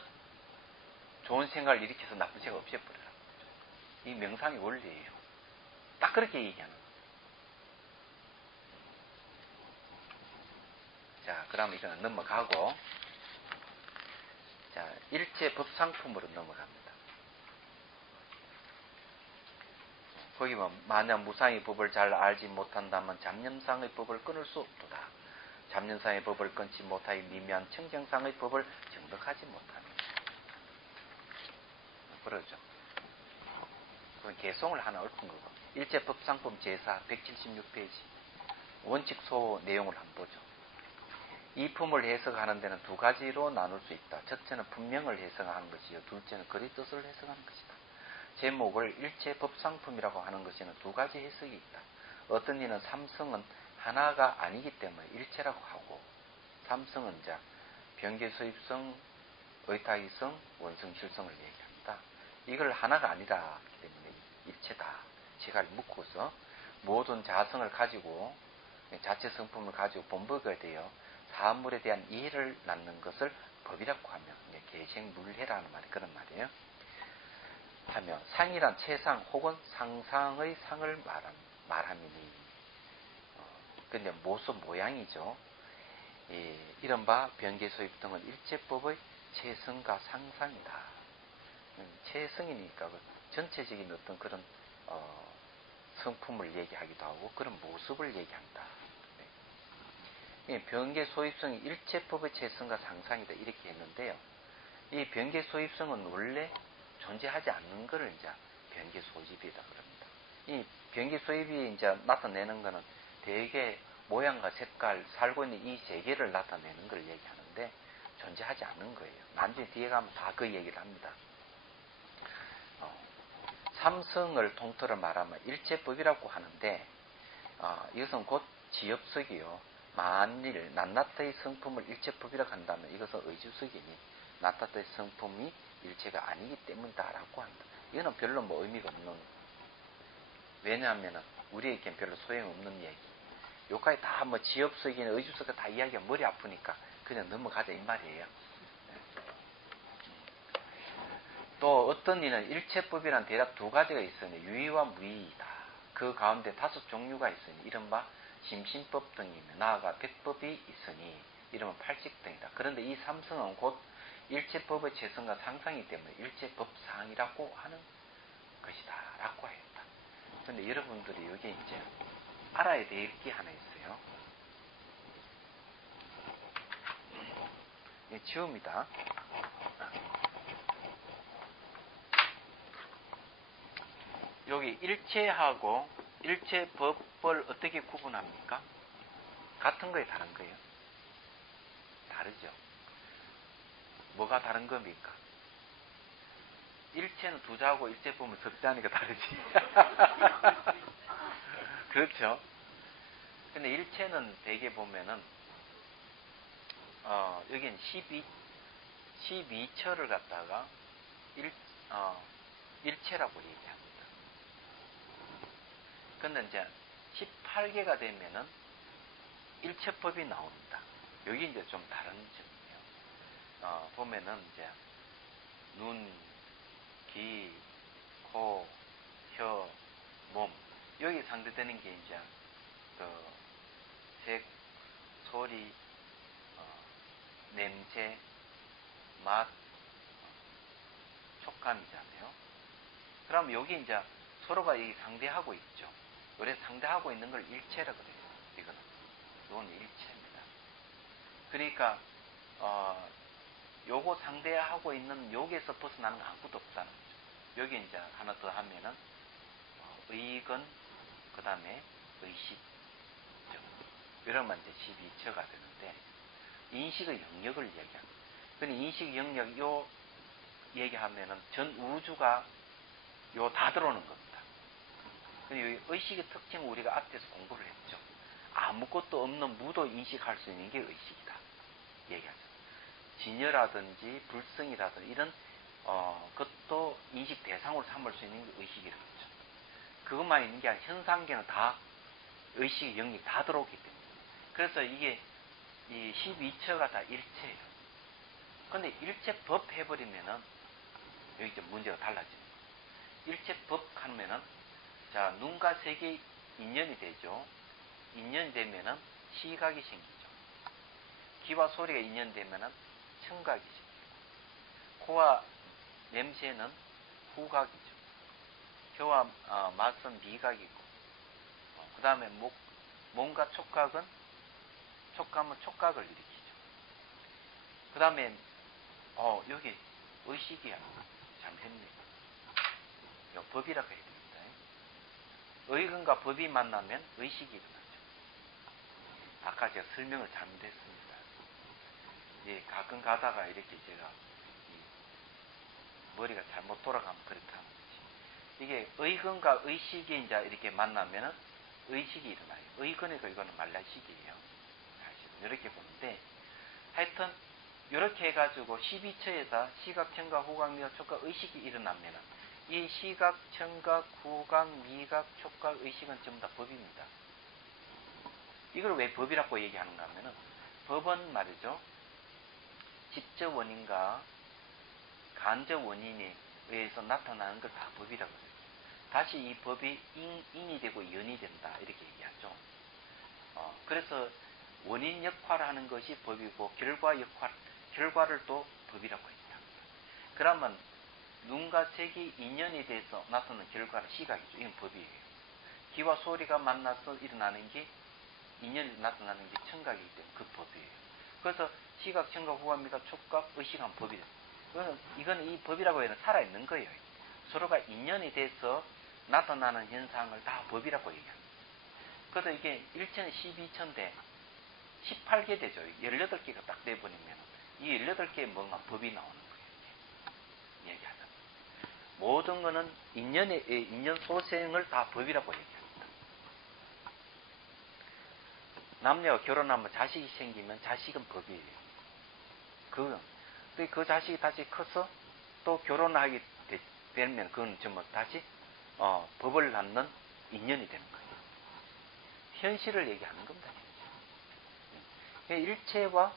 좋은 생각을 일으켜서 나쁜 생각 없애버리라고. 이 명상의 원리예요. 딱 그렇게 얘기하는 거예요. 자, 그럼 이거는 넘어가고, 자, 일체 법상품으로 넘어갑니다. 거기 뭐, 만약 무상의 법을 잘 알지 못한다면 잡념상의 법을 끊을 수 없도다. 잡념상의 법을 끊지 못하여 미묘한 청정상의 법을 정득하지 못합니다. 그러죠. 그건 개송을 하나 읊은 거고. 일체 법상품 제사 176페이지. 원칙소 내용을 한번 보죠. 이 품을 해석하는 데는 두 가지로 나눌 수 있다. 첫째는 분명을 해석하는 것이요. 둘째는 그리 뜻을 해석하는 것이다. 제목을 일체 법상품이라고 하는 것에는 두 가지 해석이 있다. 어떤 이는 삼성은 하나가 아니기 때문에 일체라고 하고, 삼성은 이제 변계소입성, 의타이성, 원성실성을 얘기합니다. 이걸 하나가 아니라 때문에 일체다. 시가를 묶어서 모든 자성을 가지고 자체 성품을 가지고 본보게 되어 사물에 대한 이해를 낳는 것을 법이라고 하며 계생물해라는 말이 그런 말이에요. 하며 상이란 체상 혹은 상상의 상을 말함이니 근데 모습 모양이죠. 이른바 변계소입 등은 일체법의 체성과 상상이다. 체성이니까 전체적인 어떤 그런 성품을 얘기하기도 하고 그런 모습을 얘기한다. 변계소입성이 일체법의 체성과 상상이다 이렇게 했는데요. 이 변계소입성은 원래 존재하지 않는 것을 이제 변계소집이다 그럽니다. 이 변계소입이 이제 나타내는 것은 대개 모양과 색깔, 살고 있는 이 세계를 나타내는 걸 얘기하는데 존재하지 않는 거예요. 나중에 뒤에 가면 다 그 얘기를 합니다. 삼성을 통틀어 말하면 일체법이라고 하는데 이것은 곧 지엽석이요. 만일 낱낱의 성품을 일체법이라고 한다면 이것은 의주석이니 낱낱의 성품이 일체가 아니기 때문이다라고 합니다. 이거는 별로 뭐 의미가 없는, 왜냐하면 우리에겐 별로 소용없는 얘기. 요까지 다 뭐 지엽석이나 의주석이 다 이야기가 머리 아프니까 그냥 넘어가자 이 말이에요. 또 어떤 이는 일체법이란 대략 두 가지가 있으니 유의와 무의이다. 그 가운데 5 종류가 있으니 이른바 심신법 등이며 나아가 백법이 있으니 이름은 팔식 등이다. 그런데 이 삼성은 곧 일체법의 체성과 상상이기 때문에 일체법상이라고 하는 것이다 라고 했다. 그런데 여러분들이 여기 이제 알아야 될 게 하나 있어요. 지웁니다. 여기 일체하고 일체법을 어떻게 구분합니까? 같은 거예요, 다른 거예요? 다르죠. 뭐가 다른 겁니까? 일체는 두자하고 일체법은 적자니까 다르지. 그렇죠. 근데 일체는 대개 보면은 여긴 12처를 갖다가 일체라고 얘기합니다. 근데 이제 18개가 되면은 일체법이 나옵니다. 여기 이제 좀 다른 점이에요. 보면은 이제 눈, 귀, 코, 혀, 몸 여기 상대되는 게 이제 그 색, 소리, 냄새, 맛, 촉감이잖아요. 그럼 여기 이제 서로가 이 상대하고 있죠. 그래 상대하고 있는 걸 일체라 그래요. 이건 일체입니다. 그러니까 요거 상대하고 있는 여기에서 벗어나는 거 아무것도 없다는 거죠. 여기 이제 하나 더 하면은 의건 그 다음에 의식 이러면 이제 12처가 되는데 인식의 영역을 얘기합니다. 근데 인식 영역 요 얘기하면은 전 우주가 요 다 들어오는 겁니다. 근데 의식의 특징 우리가 앞에서 공부를 했죠. 아무것도 없는 무도 인식할 수 있는 게 의식이다. 얘기하죠. 진여라든지 불성이라든지 이런 그것도 인식 대상으로 삼을 수 있는 게 의식이라는 거죠. 그것만 있는 게 아니라 현상계는 다 의식 영역이 다 들어오기 때문에 그래서 이게 이 12처가 다 일체예요. 근데 일체법 해버리면은 여기 이제 문제가 달라집니다. 일체법 하면은 자 눈과 색이 인연이 되죠. 인연이 되면은 시각이 생기죠. 귀와 소리가 인연되면은 청각이 생기고 코와 냄새는 후각이죠. 혀와 맛은 미각이고 그 다음에 몸과 촉감은 촉각을 일으키죠. 그 다음에 여기 의식이야. 잘됩니다. 법이라고 해야 됩니다. 의근과 법이 만나면 의식이 일어나죠. 아까 제가 설명을 잘못했습니다. 가끔 가다가 이렇게 제가 머리가 잘못 돌아가면 그렇다는 거지. 이게 의근과 의식이 이제 이렇게 만나면 의식이 일어나요. 의근이고 이거는 말라식이에요. 이렇게 보는데 하여튼 이렇게 해가지고 12처에서 시각, 청각, 후각, 미각, 촉각, 의식이 일어나면 이 시각, 청각, 후각, 미각, 촉각, 의식은 전부 다 법입니다. 이걸 왜 법이라고 얘기하는가 하면은 법은 말이죠. 직접 원인과 간접 원인에 의해서 나타나는 걸 다 법이라고 해요. 다시 이 법이 인이 되고 연이 된다 이렇게 얘기하죠. 그래서 원인 역할을 하는 것이 법이고 결과를 또 법이라고 했다. 그러면 눈과 색이 인연이 돼서 나타나는 결과는 시각이죠. 이건 법이에요. 귀와 소리가 만나서 일어나는 게 인연이 나타나는 게 청각이기 때문에 그 법이에요. 그래서 시각, 청각, 후각, 미각, 촉각, 의식한 법이에요. 이거는 이 법이라고 해서 살아있는 거예요. 서로가 인연이 돼서 나타나는 현상을 다 법이라고 얘기합니다. 그래서 이게 1처는 12처인데 18개 되죠. 18개가 딱 내버리면 이 18개의 뭔가 법이 나오는 거예요. 얘기하자. 모든 거는 인연 소생을 다 법이라고 얘기합니다. 남녀가 결혼하면 자식이 생기면 자식은 법이에요. 그 자식이 다시 커서 또 결혼하게 되면 그건 전부 다시 법을 낳는 인연이 되는 거예요. 현실을 얘기하는 겁니다. 일체와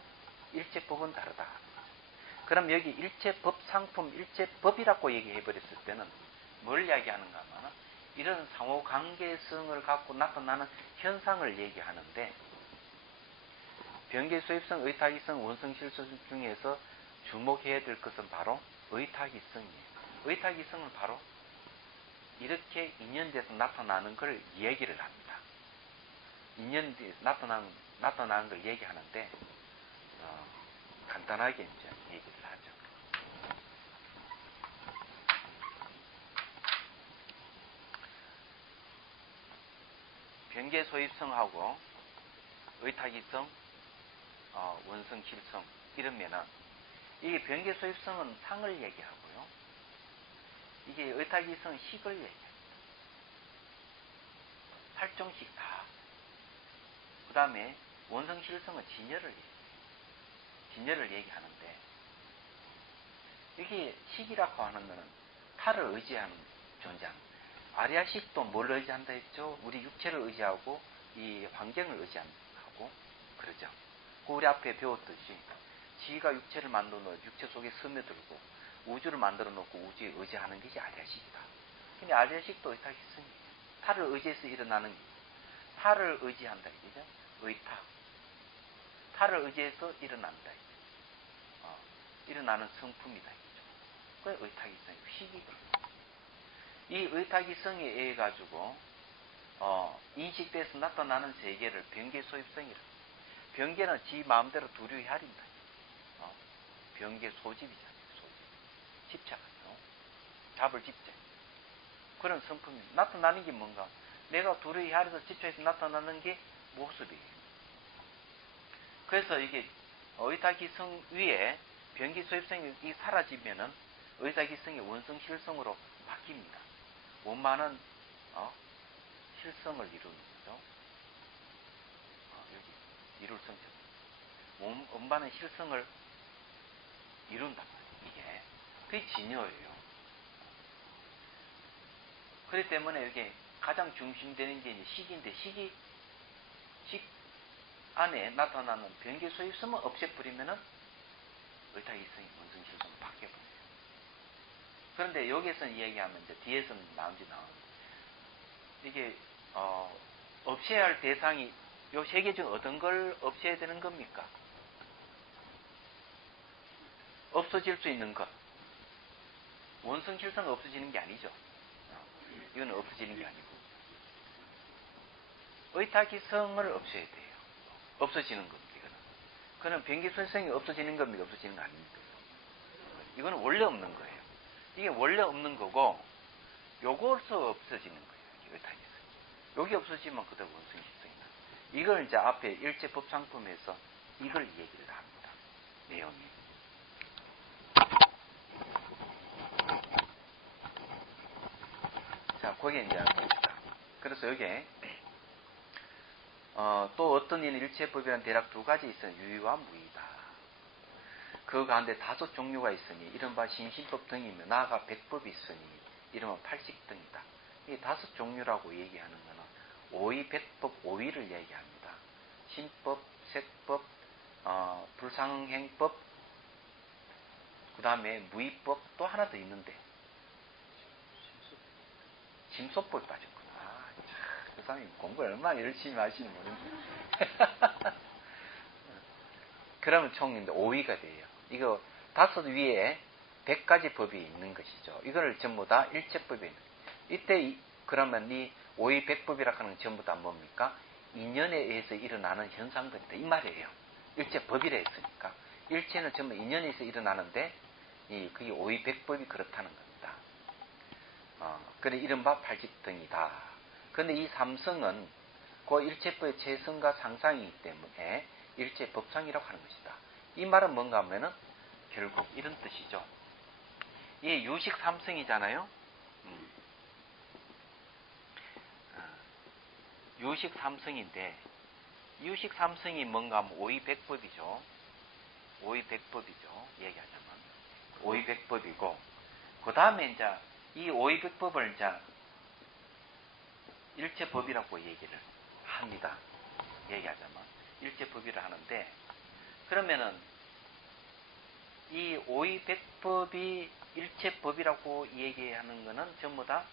일체법은 다르다. 그럼 여기 일체법 상품, 일체법이라고 얘기해버렸을 때는 뭘 이야기하는가 하면 이런 상호관계성을 갖고 나타나는 현상을 얘기하는데 변계소입성, 의타기성, 원성실성 중에서 주목해야 될 것은 바로 의타기성이에요. 의타기성은 바로 이렇게 인연돼서 나타나는 걸 얘기를 합니다. 인연돼서 나타나는 걸 얘기하는데 간단하게 이제 얘기를 하죠. 변계소입성하고 의타기성, 원성실성 이러면은 이게 변계소입성은 상을 얘기하고요. 이게 의타기성은 식을 얘기합니다. 8종식 다. 그 다음에 원성실성은 진여를 얘기하는데 이게 식이라고 하는 거는 타를 의지하는 존재하는 아리아식도 뭘 의지한다 했죠? 우리 육체를 의지하고 이 환경을 의지하고 그 우리 앞에 배웠듯이 지가 육체를 만들어 놓고 육체 속에 스며들고 우주를 만들어 놓고 우주에 의지하는 것이 아리아식이다. 근데 아리아식도 의탁기성이에요. 타를 의지해서 일어나는 게 타를 의지한다 이거죠. 의탁. 타를 의지해서 일어난다. 일어나는 성품이다 이거죠. 그게 의탁기성이고 식이거든요. 이 의탁기성에 의해 가지고 인식돼서 나타나는 세계를 변계 소입성이라. 변계는 지 마음대로 두려이 하린다. 변계 소집이잖아요. 소집. 집착하죠. 잡을 집착. 그런 성품이 나타나는 게 뭔가? 내가 두려이 하려서 집착해서 나타나는 게 모습이에요. 그래서 이게 의탁기성 위에 변기 소입성이 사라지면은 의탁기성이 원성 실성으로 바뀝니다. 원만한 실성을 이루는 거죠. 여기 이룰 성격. 원만한 실성을 이룬단 말이에요. 이게 그게 진여예요. 그렇기 때문에 이게 가장 중심되는 게 식인데 식 안에 나타나는 변기 소입성을 없애버리면은 의탁기성이 원성 실성으로 바뀌어버려요. 그런데 여기에서는 이야기하면 이제 뒤에서는 나오는데 이게 없애야 할 대상이 요 세 개 중 어떤 걸 없애야 되는 겁니까? 없어질 수 있는 것. 원성 실성은 없어지는 게 아니죠. 이건 없어지는 게 아니고 의탁기성을 없애야 돼요. 없어지는 겁니다. 그는 변기소성이 없어지는 겁니까? 없어지는 거 아닙니까? 이거는 원래 없는 거예요. 이게 원래 없는 거고 요거서 없어지는 거예요. 의탁기성. 여기 없어지면 그대로 원성 실성이 나요. 이걸 이제 앞에 일체법상품에서 이걸 얘기를 합니다. 내용이. 자, 거기에 이제 봅시다. 그래서 여기에 또 어떤 이는 일체법이란 대략 두 가지 있어요. 유의와 무의다. 그 가운데 5 종류가 있으니 이른바 심신법 등이며 나아가 100법이 있으니 이른바 80 등이다. 이 5 종류라고 얘기하는 것은 오의, 100법, 오의를 얘기합니다. 신법, 색법, 불상행법, 그 다음에 무의법 또 하나 더 있는데 심소법이 빠졌구나. 그 사람이 공부를 얼마나 열심히 하시는 모르겠네. 그러면 총 5위가 돼요. 이거 5 위에 100가지 법이 있는 것이죠. 이걸 전부 다 일체법이 있는 거예요. 이때 그러면 이 5위 100법이라고 하는 건 전부 다 뭡니까? 인연에 의해서 일어나는 현상들이다. 이 말이에요. 일체법이라 했으니까. 일체는 전부 인연에 의해서 일어나는데 그게 5위 100법이 그렇다는 겁니다. 그래 이른바 80등이다. 그런데 이 삼성은 그 일체법의 최성과 상상이기 때문에 일체법상이라고 하는 것이다. 이 말은 뭔가 하면은 결국 이런 뜻이죠. 이게 유식 삼성이잖아요. 유식 삼성인데 유식 삼성이 뭔가 하면 5의 100법이죠. 5의 100법이죠. 얘기하자면 5의 100법이고 그 다음에 이제 이 5의 100법을 이제 일체법이라고 얘기를 합니다. 얘기하자면 일체법이라 하는데 그러면은 이 5의 100법이 일체법이라고 얘기하는 거는 전부 다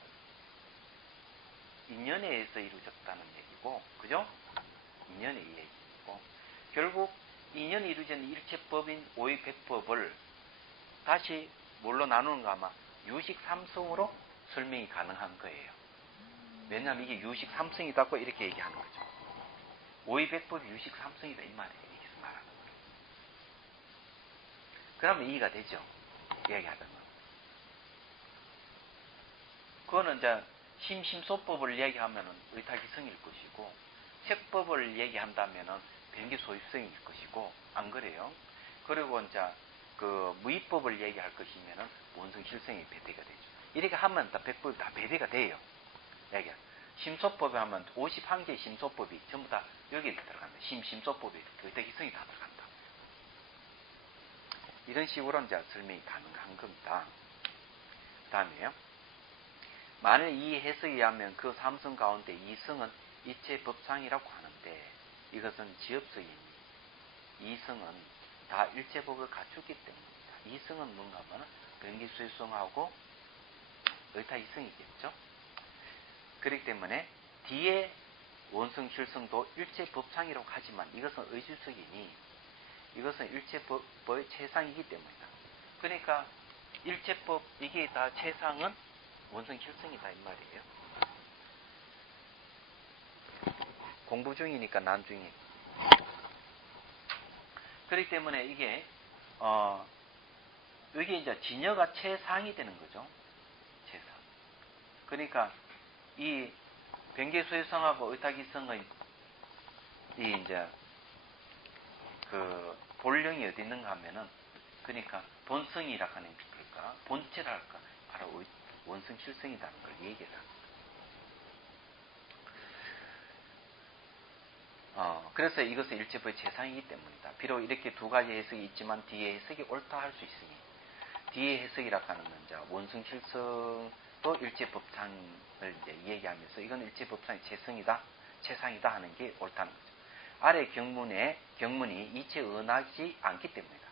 인연에 의해서 이루어졌다는 얘기고, 그죠? 인연의 얘기고, 결국 인연이 이루어진 일체법인 5의 100법을 다시 뭘로 나누는가 아마 유식 삼성으로 설명이 가능한 거예요. 왜냐하면 이게 유식 삼성이다고 이렇게 얘기하는 거죠. 5의 100법이 유식 삼성이다 이 말이에요. 여기서 말하는 거예요. 그러면 이해가 되죠? 얘기하자면. 그거는 이제 심심소법을 얘기하면은 의탁기성일 것이고, 색법을 얘기한다면은 변기소입성일 것이고, 안 그래요? 그리고 이제 그 무의법을 얘기할 것이면은 원성실성이 배대가 되죠. 이렇게 하면 다 100법이 다 배대가 돼요. 얘기야. 심소법에 하면 51개의 심소법이 전부 다 여기에 들어간다. 심소법이 의탁기성이 다 들어간다. 이런 식으로 이제 설명이 가능한 겁니다. 그 다음에요. 만일 이 해석에 의하면 그 삼성 가운데 이성은 이체 법상이라고 하는데 이것은 지엽성입니다. 이성은 다 일체법을 갖추기 때문입니다. 이성은 뭔가 하면 변기수성하고 의타이성이겠죠. 그렇기 때문에 뒤에 원성, 실성도 일체법상이라고 하지만 이것은 의주석이니 이것은 일체법의 최상이기 때문이다. 그러니까 일체법 이게 다 최상은 원성, 실성이다 이 말이에요. 공부 중이니까 난중에. 그렇기 때문에 이게 이제 진여가 최상이 되는 거죠. 최상. 그러니까 이 변계소유성하고 의탁이성의 이 이제 그 본령이 어디 있는가 하면은 그러니까 본성이라 하는 걸까 본체랄까 바로 원성 실성이라는 걸 얘기를 합니다. 그래서 이것은 일체법의 최상이기 때문이다. 비록 이렇게 두 가지 해석이 있지만 뒤에 해석이 옳다 할 수 있으니 뒤에 해석이라 하는 건 이제 원성 실성도 일체법상을 이제 얘기하면서 이건 일체법상의 최상이다 하는 게 옳다는 거죠. 아래 경문이 이체 은하지 않기 때문이다.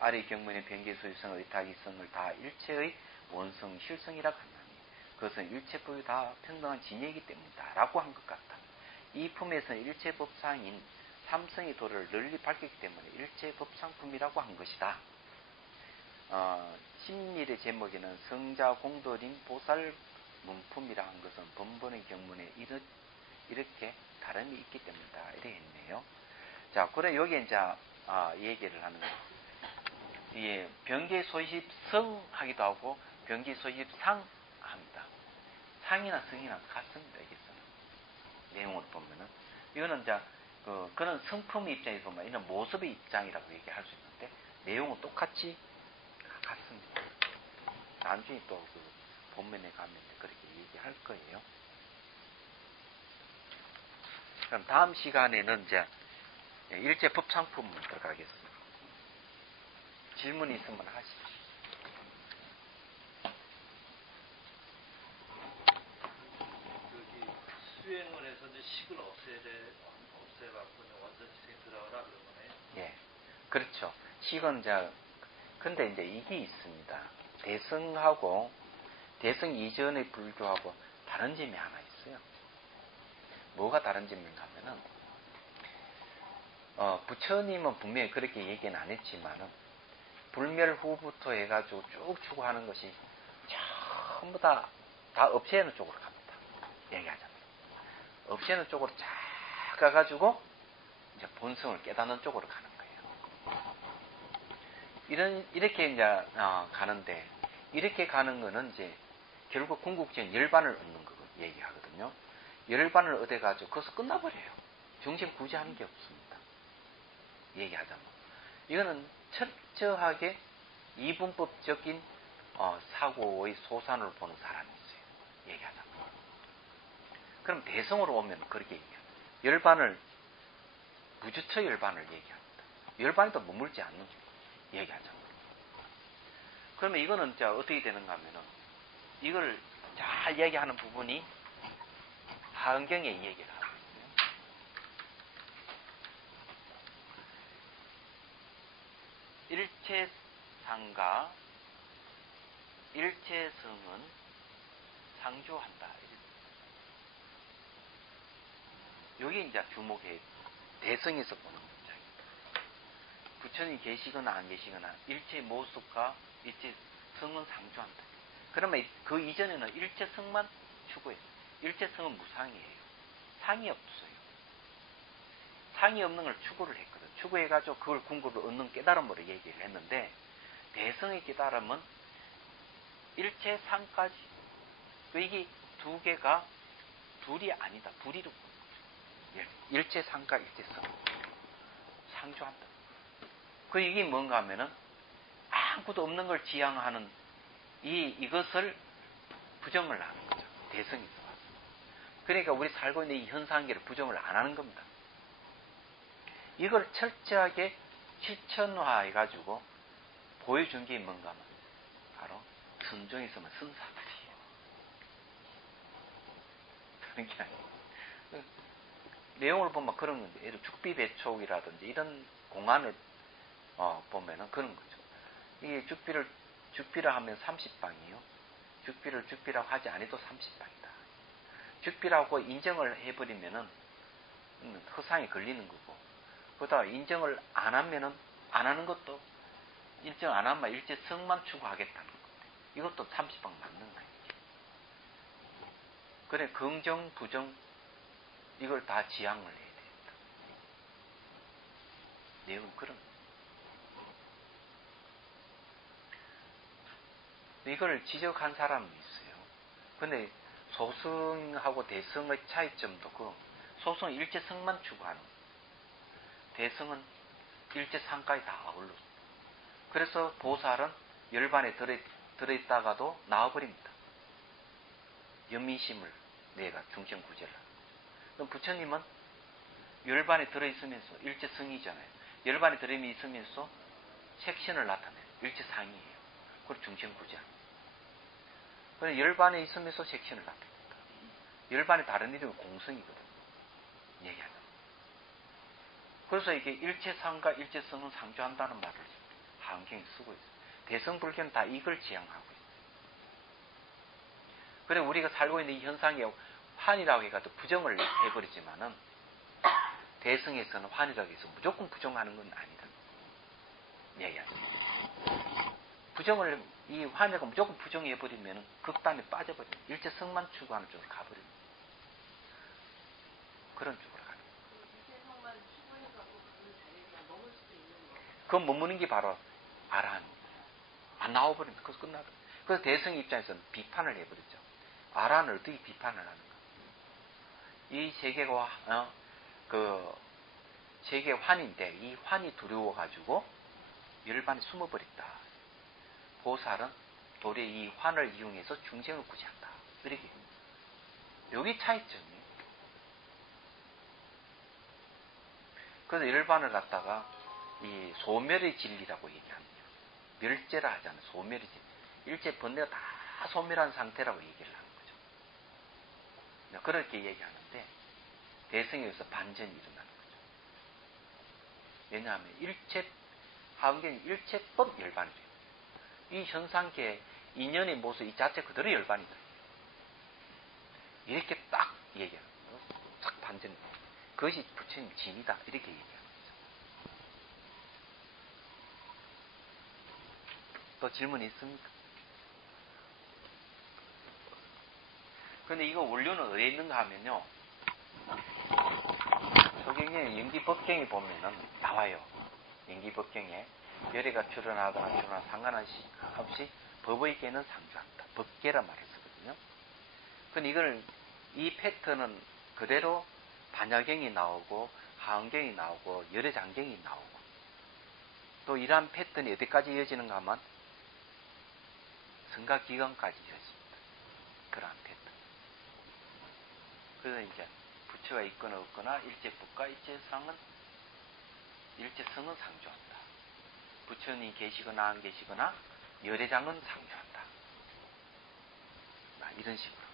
아래 경문의 변계소유성, 의탁이성을 다 일체의 원성 실성이라 하나니 그것은 일체법이 다 평등한 진리이기 때문이다 라고 한 것 같다. 이 품에서는 일체법상인 삼성의 도를 널리 밝혔기 때문에 일체법상품이라고 한 것이다. 심리의 제목에는 성자공돌인 보살 문품이라 한 것은 번번의 경문에 이렇게 다름이 있기 때문이다. 이렇게 했네요. 자, 그래 여기에 이제 얘기를 하는 거예요. 이 변계소십성 하기도 하고 변계소십상 합니다. 상이나 성이나 같습니다. 여기서는 내용으로 보면은 이거는 이제 그런 성품 입장에서 보면 이런 모습의 입장이라고 얘기할 수 있는데 내용은 똑같이 같습니다. 나중에 또 그 본면에 가면 그렇게 얘기할 거예요. 그럼 다음 시간에는 이제 일제법상품을 들어가겠습니다. 질문 있으면 하십시오. 여기 수행을 해서 이제 식을 없애갖고 원전지생에 들어가라 그런 거네. 예, 그렇죠. 식은 근데 이제 이게 있습니다. 대성 이전의 불교하고 다른 점이 하나 있어요. 뭐가 다른 점인가 하면은, 부처님은 분명히 그렇게 얘기는 안 했지만은, 불멸 후부터 해가지고 쭉 추구하는 것이 전부 다 없애는 쪽으로 갑니다. 얘기하자면. 없애는 쪽으로 쫙 가가지고, 이제 본성을 깨닫는 쪽으로 가는 거예요. 이렇게 이제, 가는데, 이렇게 가는 거는 이제, 결국 궁극적인 열반을 얻는 거 얘기하거든요. 열반을 얻어가지고, 거기서 끝나버려요. 중심 구제하는 게 없습니다. 얘기하자면. 이거는 철저하게 이분법적인, 사고의 소산을 보는 사람이 있어요. 얘기하자면. 그럼 대성으로 오면 그렇게 얘기해요. 무주처 열반을 얘기합니다. 열반에도 머물지 않는 얘기하자면. 그러면 이거는 어떻게 되는가 하면은, 이걸 잘 얘기하는 부분이 하은경에 얘기를 하고 있어요. 일체상과 일체성은 상조한다. 여기 이제 주목해 대성에서 보는 문장입니다. 부처님이 계시거나 안 계시거나 일체 모습과 일체성은 상조한다. 그러면 그 이전에는 일체성만 추구해요. 일체성은 무상이에요. 상이 없어요. 상이 없는 걸 추구를 했거든. 추구해가지고 그걸 궁극으로 얻는 깨달음으로 얘기를 했는데 대성의 깨달음은 일체상까지 이게 두 개가 둘이 아니다. 불이로 보는 거죠. 일체상과 일체성 상조한다. 이게 뭔가 하면은 아무것도 없는 걸 지향하는 이것을 부정을 하는 거죠. 대성이 들어와서. 그러니까 우리 살고 있는 이 현상계를 부정을 안 하는 겁니다. 이걸 철저하게 실천화해가지고 보여준 게 뭔가 하면 바로 순종에 서면 순사들이에요. 그런 게 아니에요. 내용을 보면 그런 건데, 예를 죽비배촉이라든지 이런 공안을 보면은 그런 거죠. 이게 죽비를 하면 30방이요. 죽비라고 하지 않아도 30방이다. 죽비라고 인정을 해버리면은 허상에 걸리는 거고, 그러다 인정을 안 하면은 안 하는 것도 인정 안 하면 일제성만 추구하겠다는 건데, 이것도 30방 맞는 거예요. 그래, 긍정, 부정, 이걸 다 지향을 해야 됩니다. 내용은 그런 거예요. 이걸 지적한 사람이 있어요. 근데 소승하고 대승의 차이점도 소승은 일제성만 추구하는 거예요. 대승은 일제상까지 다 아울러. 그래서 보살은 열반에 들어있다가도 나와버립니다. 여미심을 내가 중생구제를. 그럼 부처님은 열반에 들어있으면서 일제성이잖아요. 열반에 들어있으면서 색신을 나타내요. 일제상이에요. 그리고 중생구제. 그래서 열반에 있으면서 색신을 나타냅니다. 열반의 다른 이름은 공성이거든요. 얘기하는. 그래서 이게 일체상과 일체성은 상주한다는 말을 한경에 쓰고 있어요. 대성불교는 다 이걸 지향하고 있어요. 그래 우리가 살고 있는 이 현상에 환이라고 해가지고 부정을 해버리지만은 대성에서는 환이라고 해서 무조건 부정하는 건 아니다. 얘기하죠. 부정을 이 환이라고 무조건 부정해버리면 극단에 빠져버립니다. 일체성만 추구하는 쪽으로 가버립니다. 그런 쪽으로 가는 거예요. 그건 머무는 게 바로 아라한 거예요. 안 나와버립니다. 그래서 끝나버려요. 그래서 대성 입장에서는 비판을 해버리죠. 아라한을 어떻게 비판을 하는가. 이 세계가 세계 환인데 이 환이 두려워가지고 열반에 숨어버렸다. 보살은 도리어 이 환을 이용해서 중생을 구제한다. 이렇게. 여기 차이점이에요. 그래서 열반을 갖다가 이 소멸의 진리라고 얘기합니다. 멸제라 하잖아요. 소멸의 진리. 일체 번뇌가 다 소멸한 상태라고 얘기를 하는 거죠. 그렇게 얘기하는데 대승에서 반전이 일어나는 거죠. 왜냐하면 하은경이 일체법 열반이 돼요. 이 현상계 인연의 모습 이 자체 그대로 열반이다. 이렇게 딱 얘기하는 거예요. 딱 반전이 돼요. 그것이 부처님 진이다. 이렇게 얘기하는 거죠. 또 질문이 있습니까? 근데 이거 원료는 어디에 있는가 하면요. 서경에 연기법경에 보면은 나와요. 연기법경에 열애가 출현하거나 상관없이 법의계는 상주한다. 법계란 말을 쓰거든요. 근데 이 패턴은 그대로 반야경이 나오고 하은경이 나오고 열애장경이 나오고 또 이러한 패턴이 어디까지 이어지는가 하면 성가기관까지 이어집니다. 그러한 패턴. 그래서 이제 부처가 있거나 없거나 일체법과 일체성은 상주한다. 부처님이 계시거나 안 계시거나 열애장은 상주한다. 이런 식으로.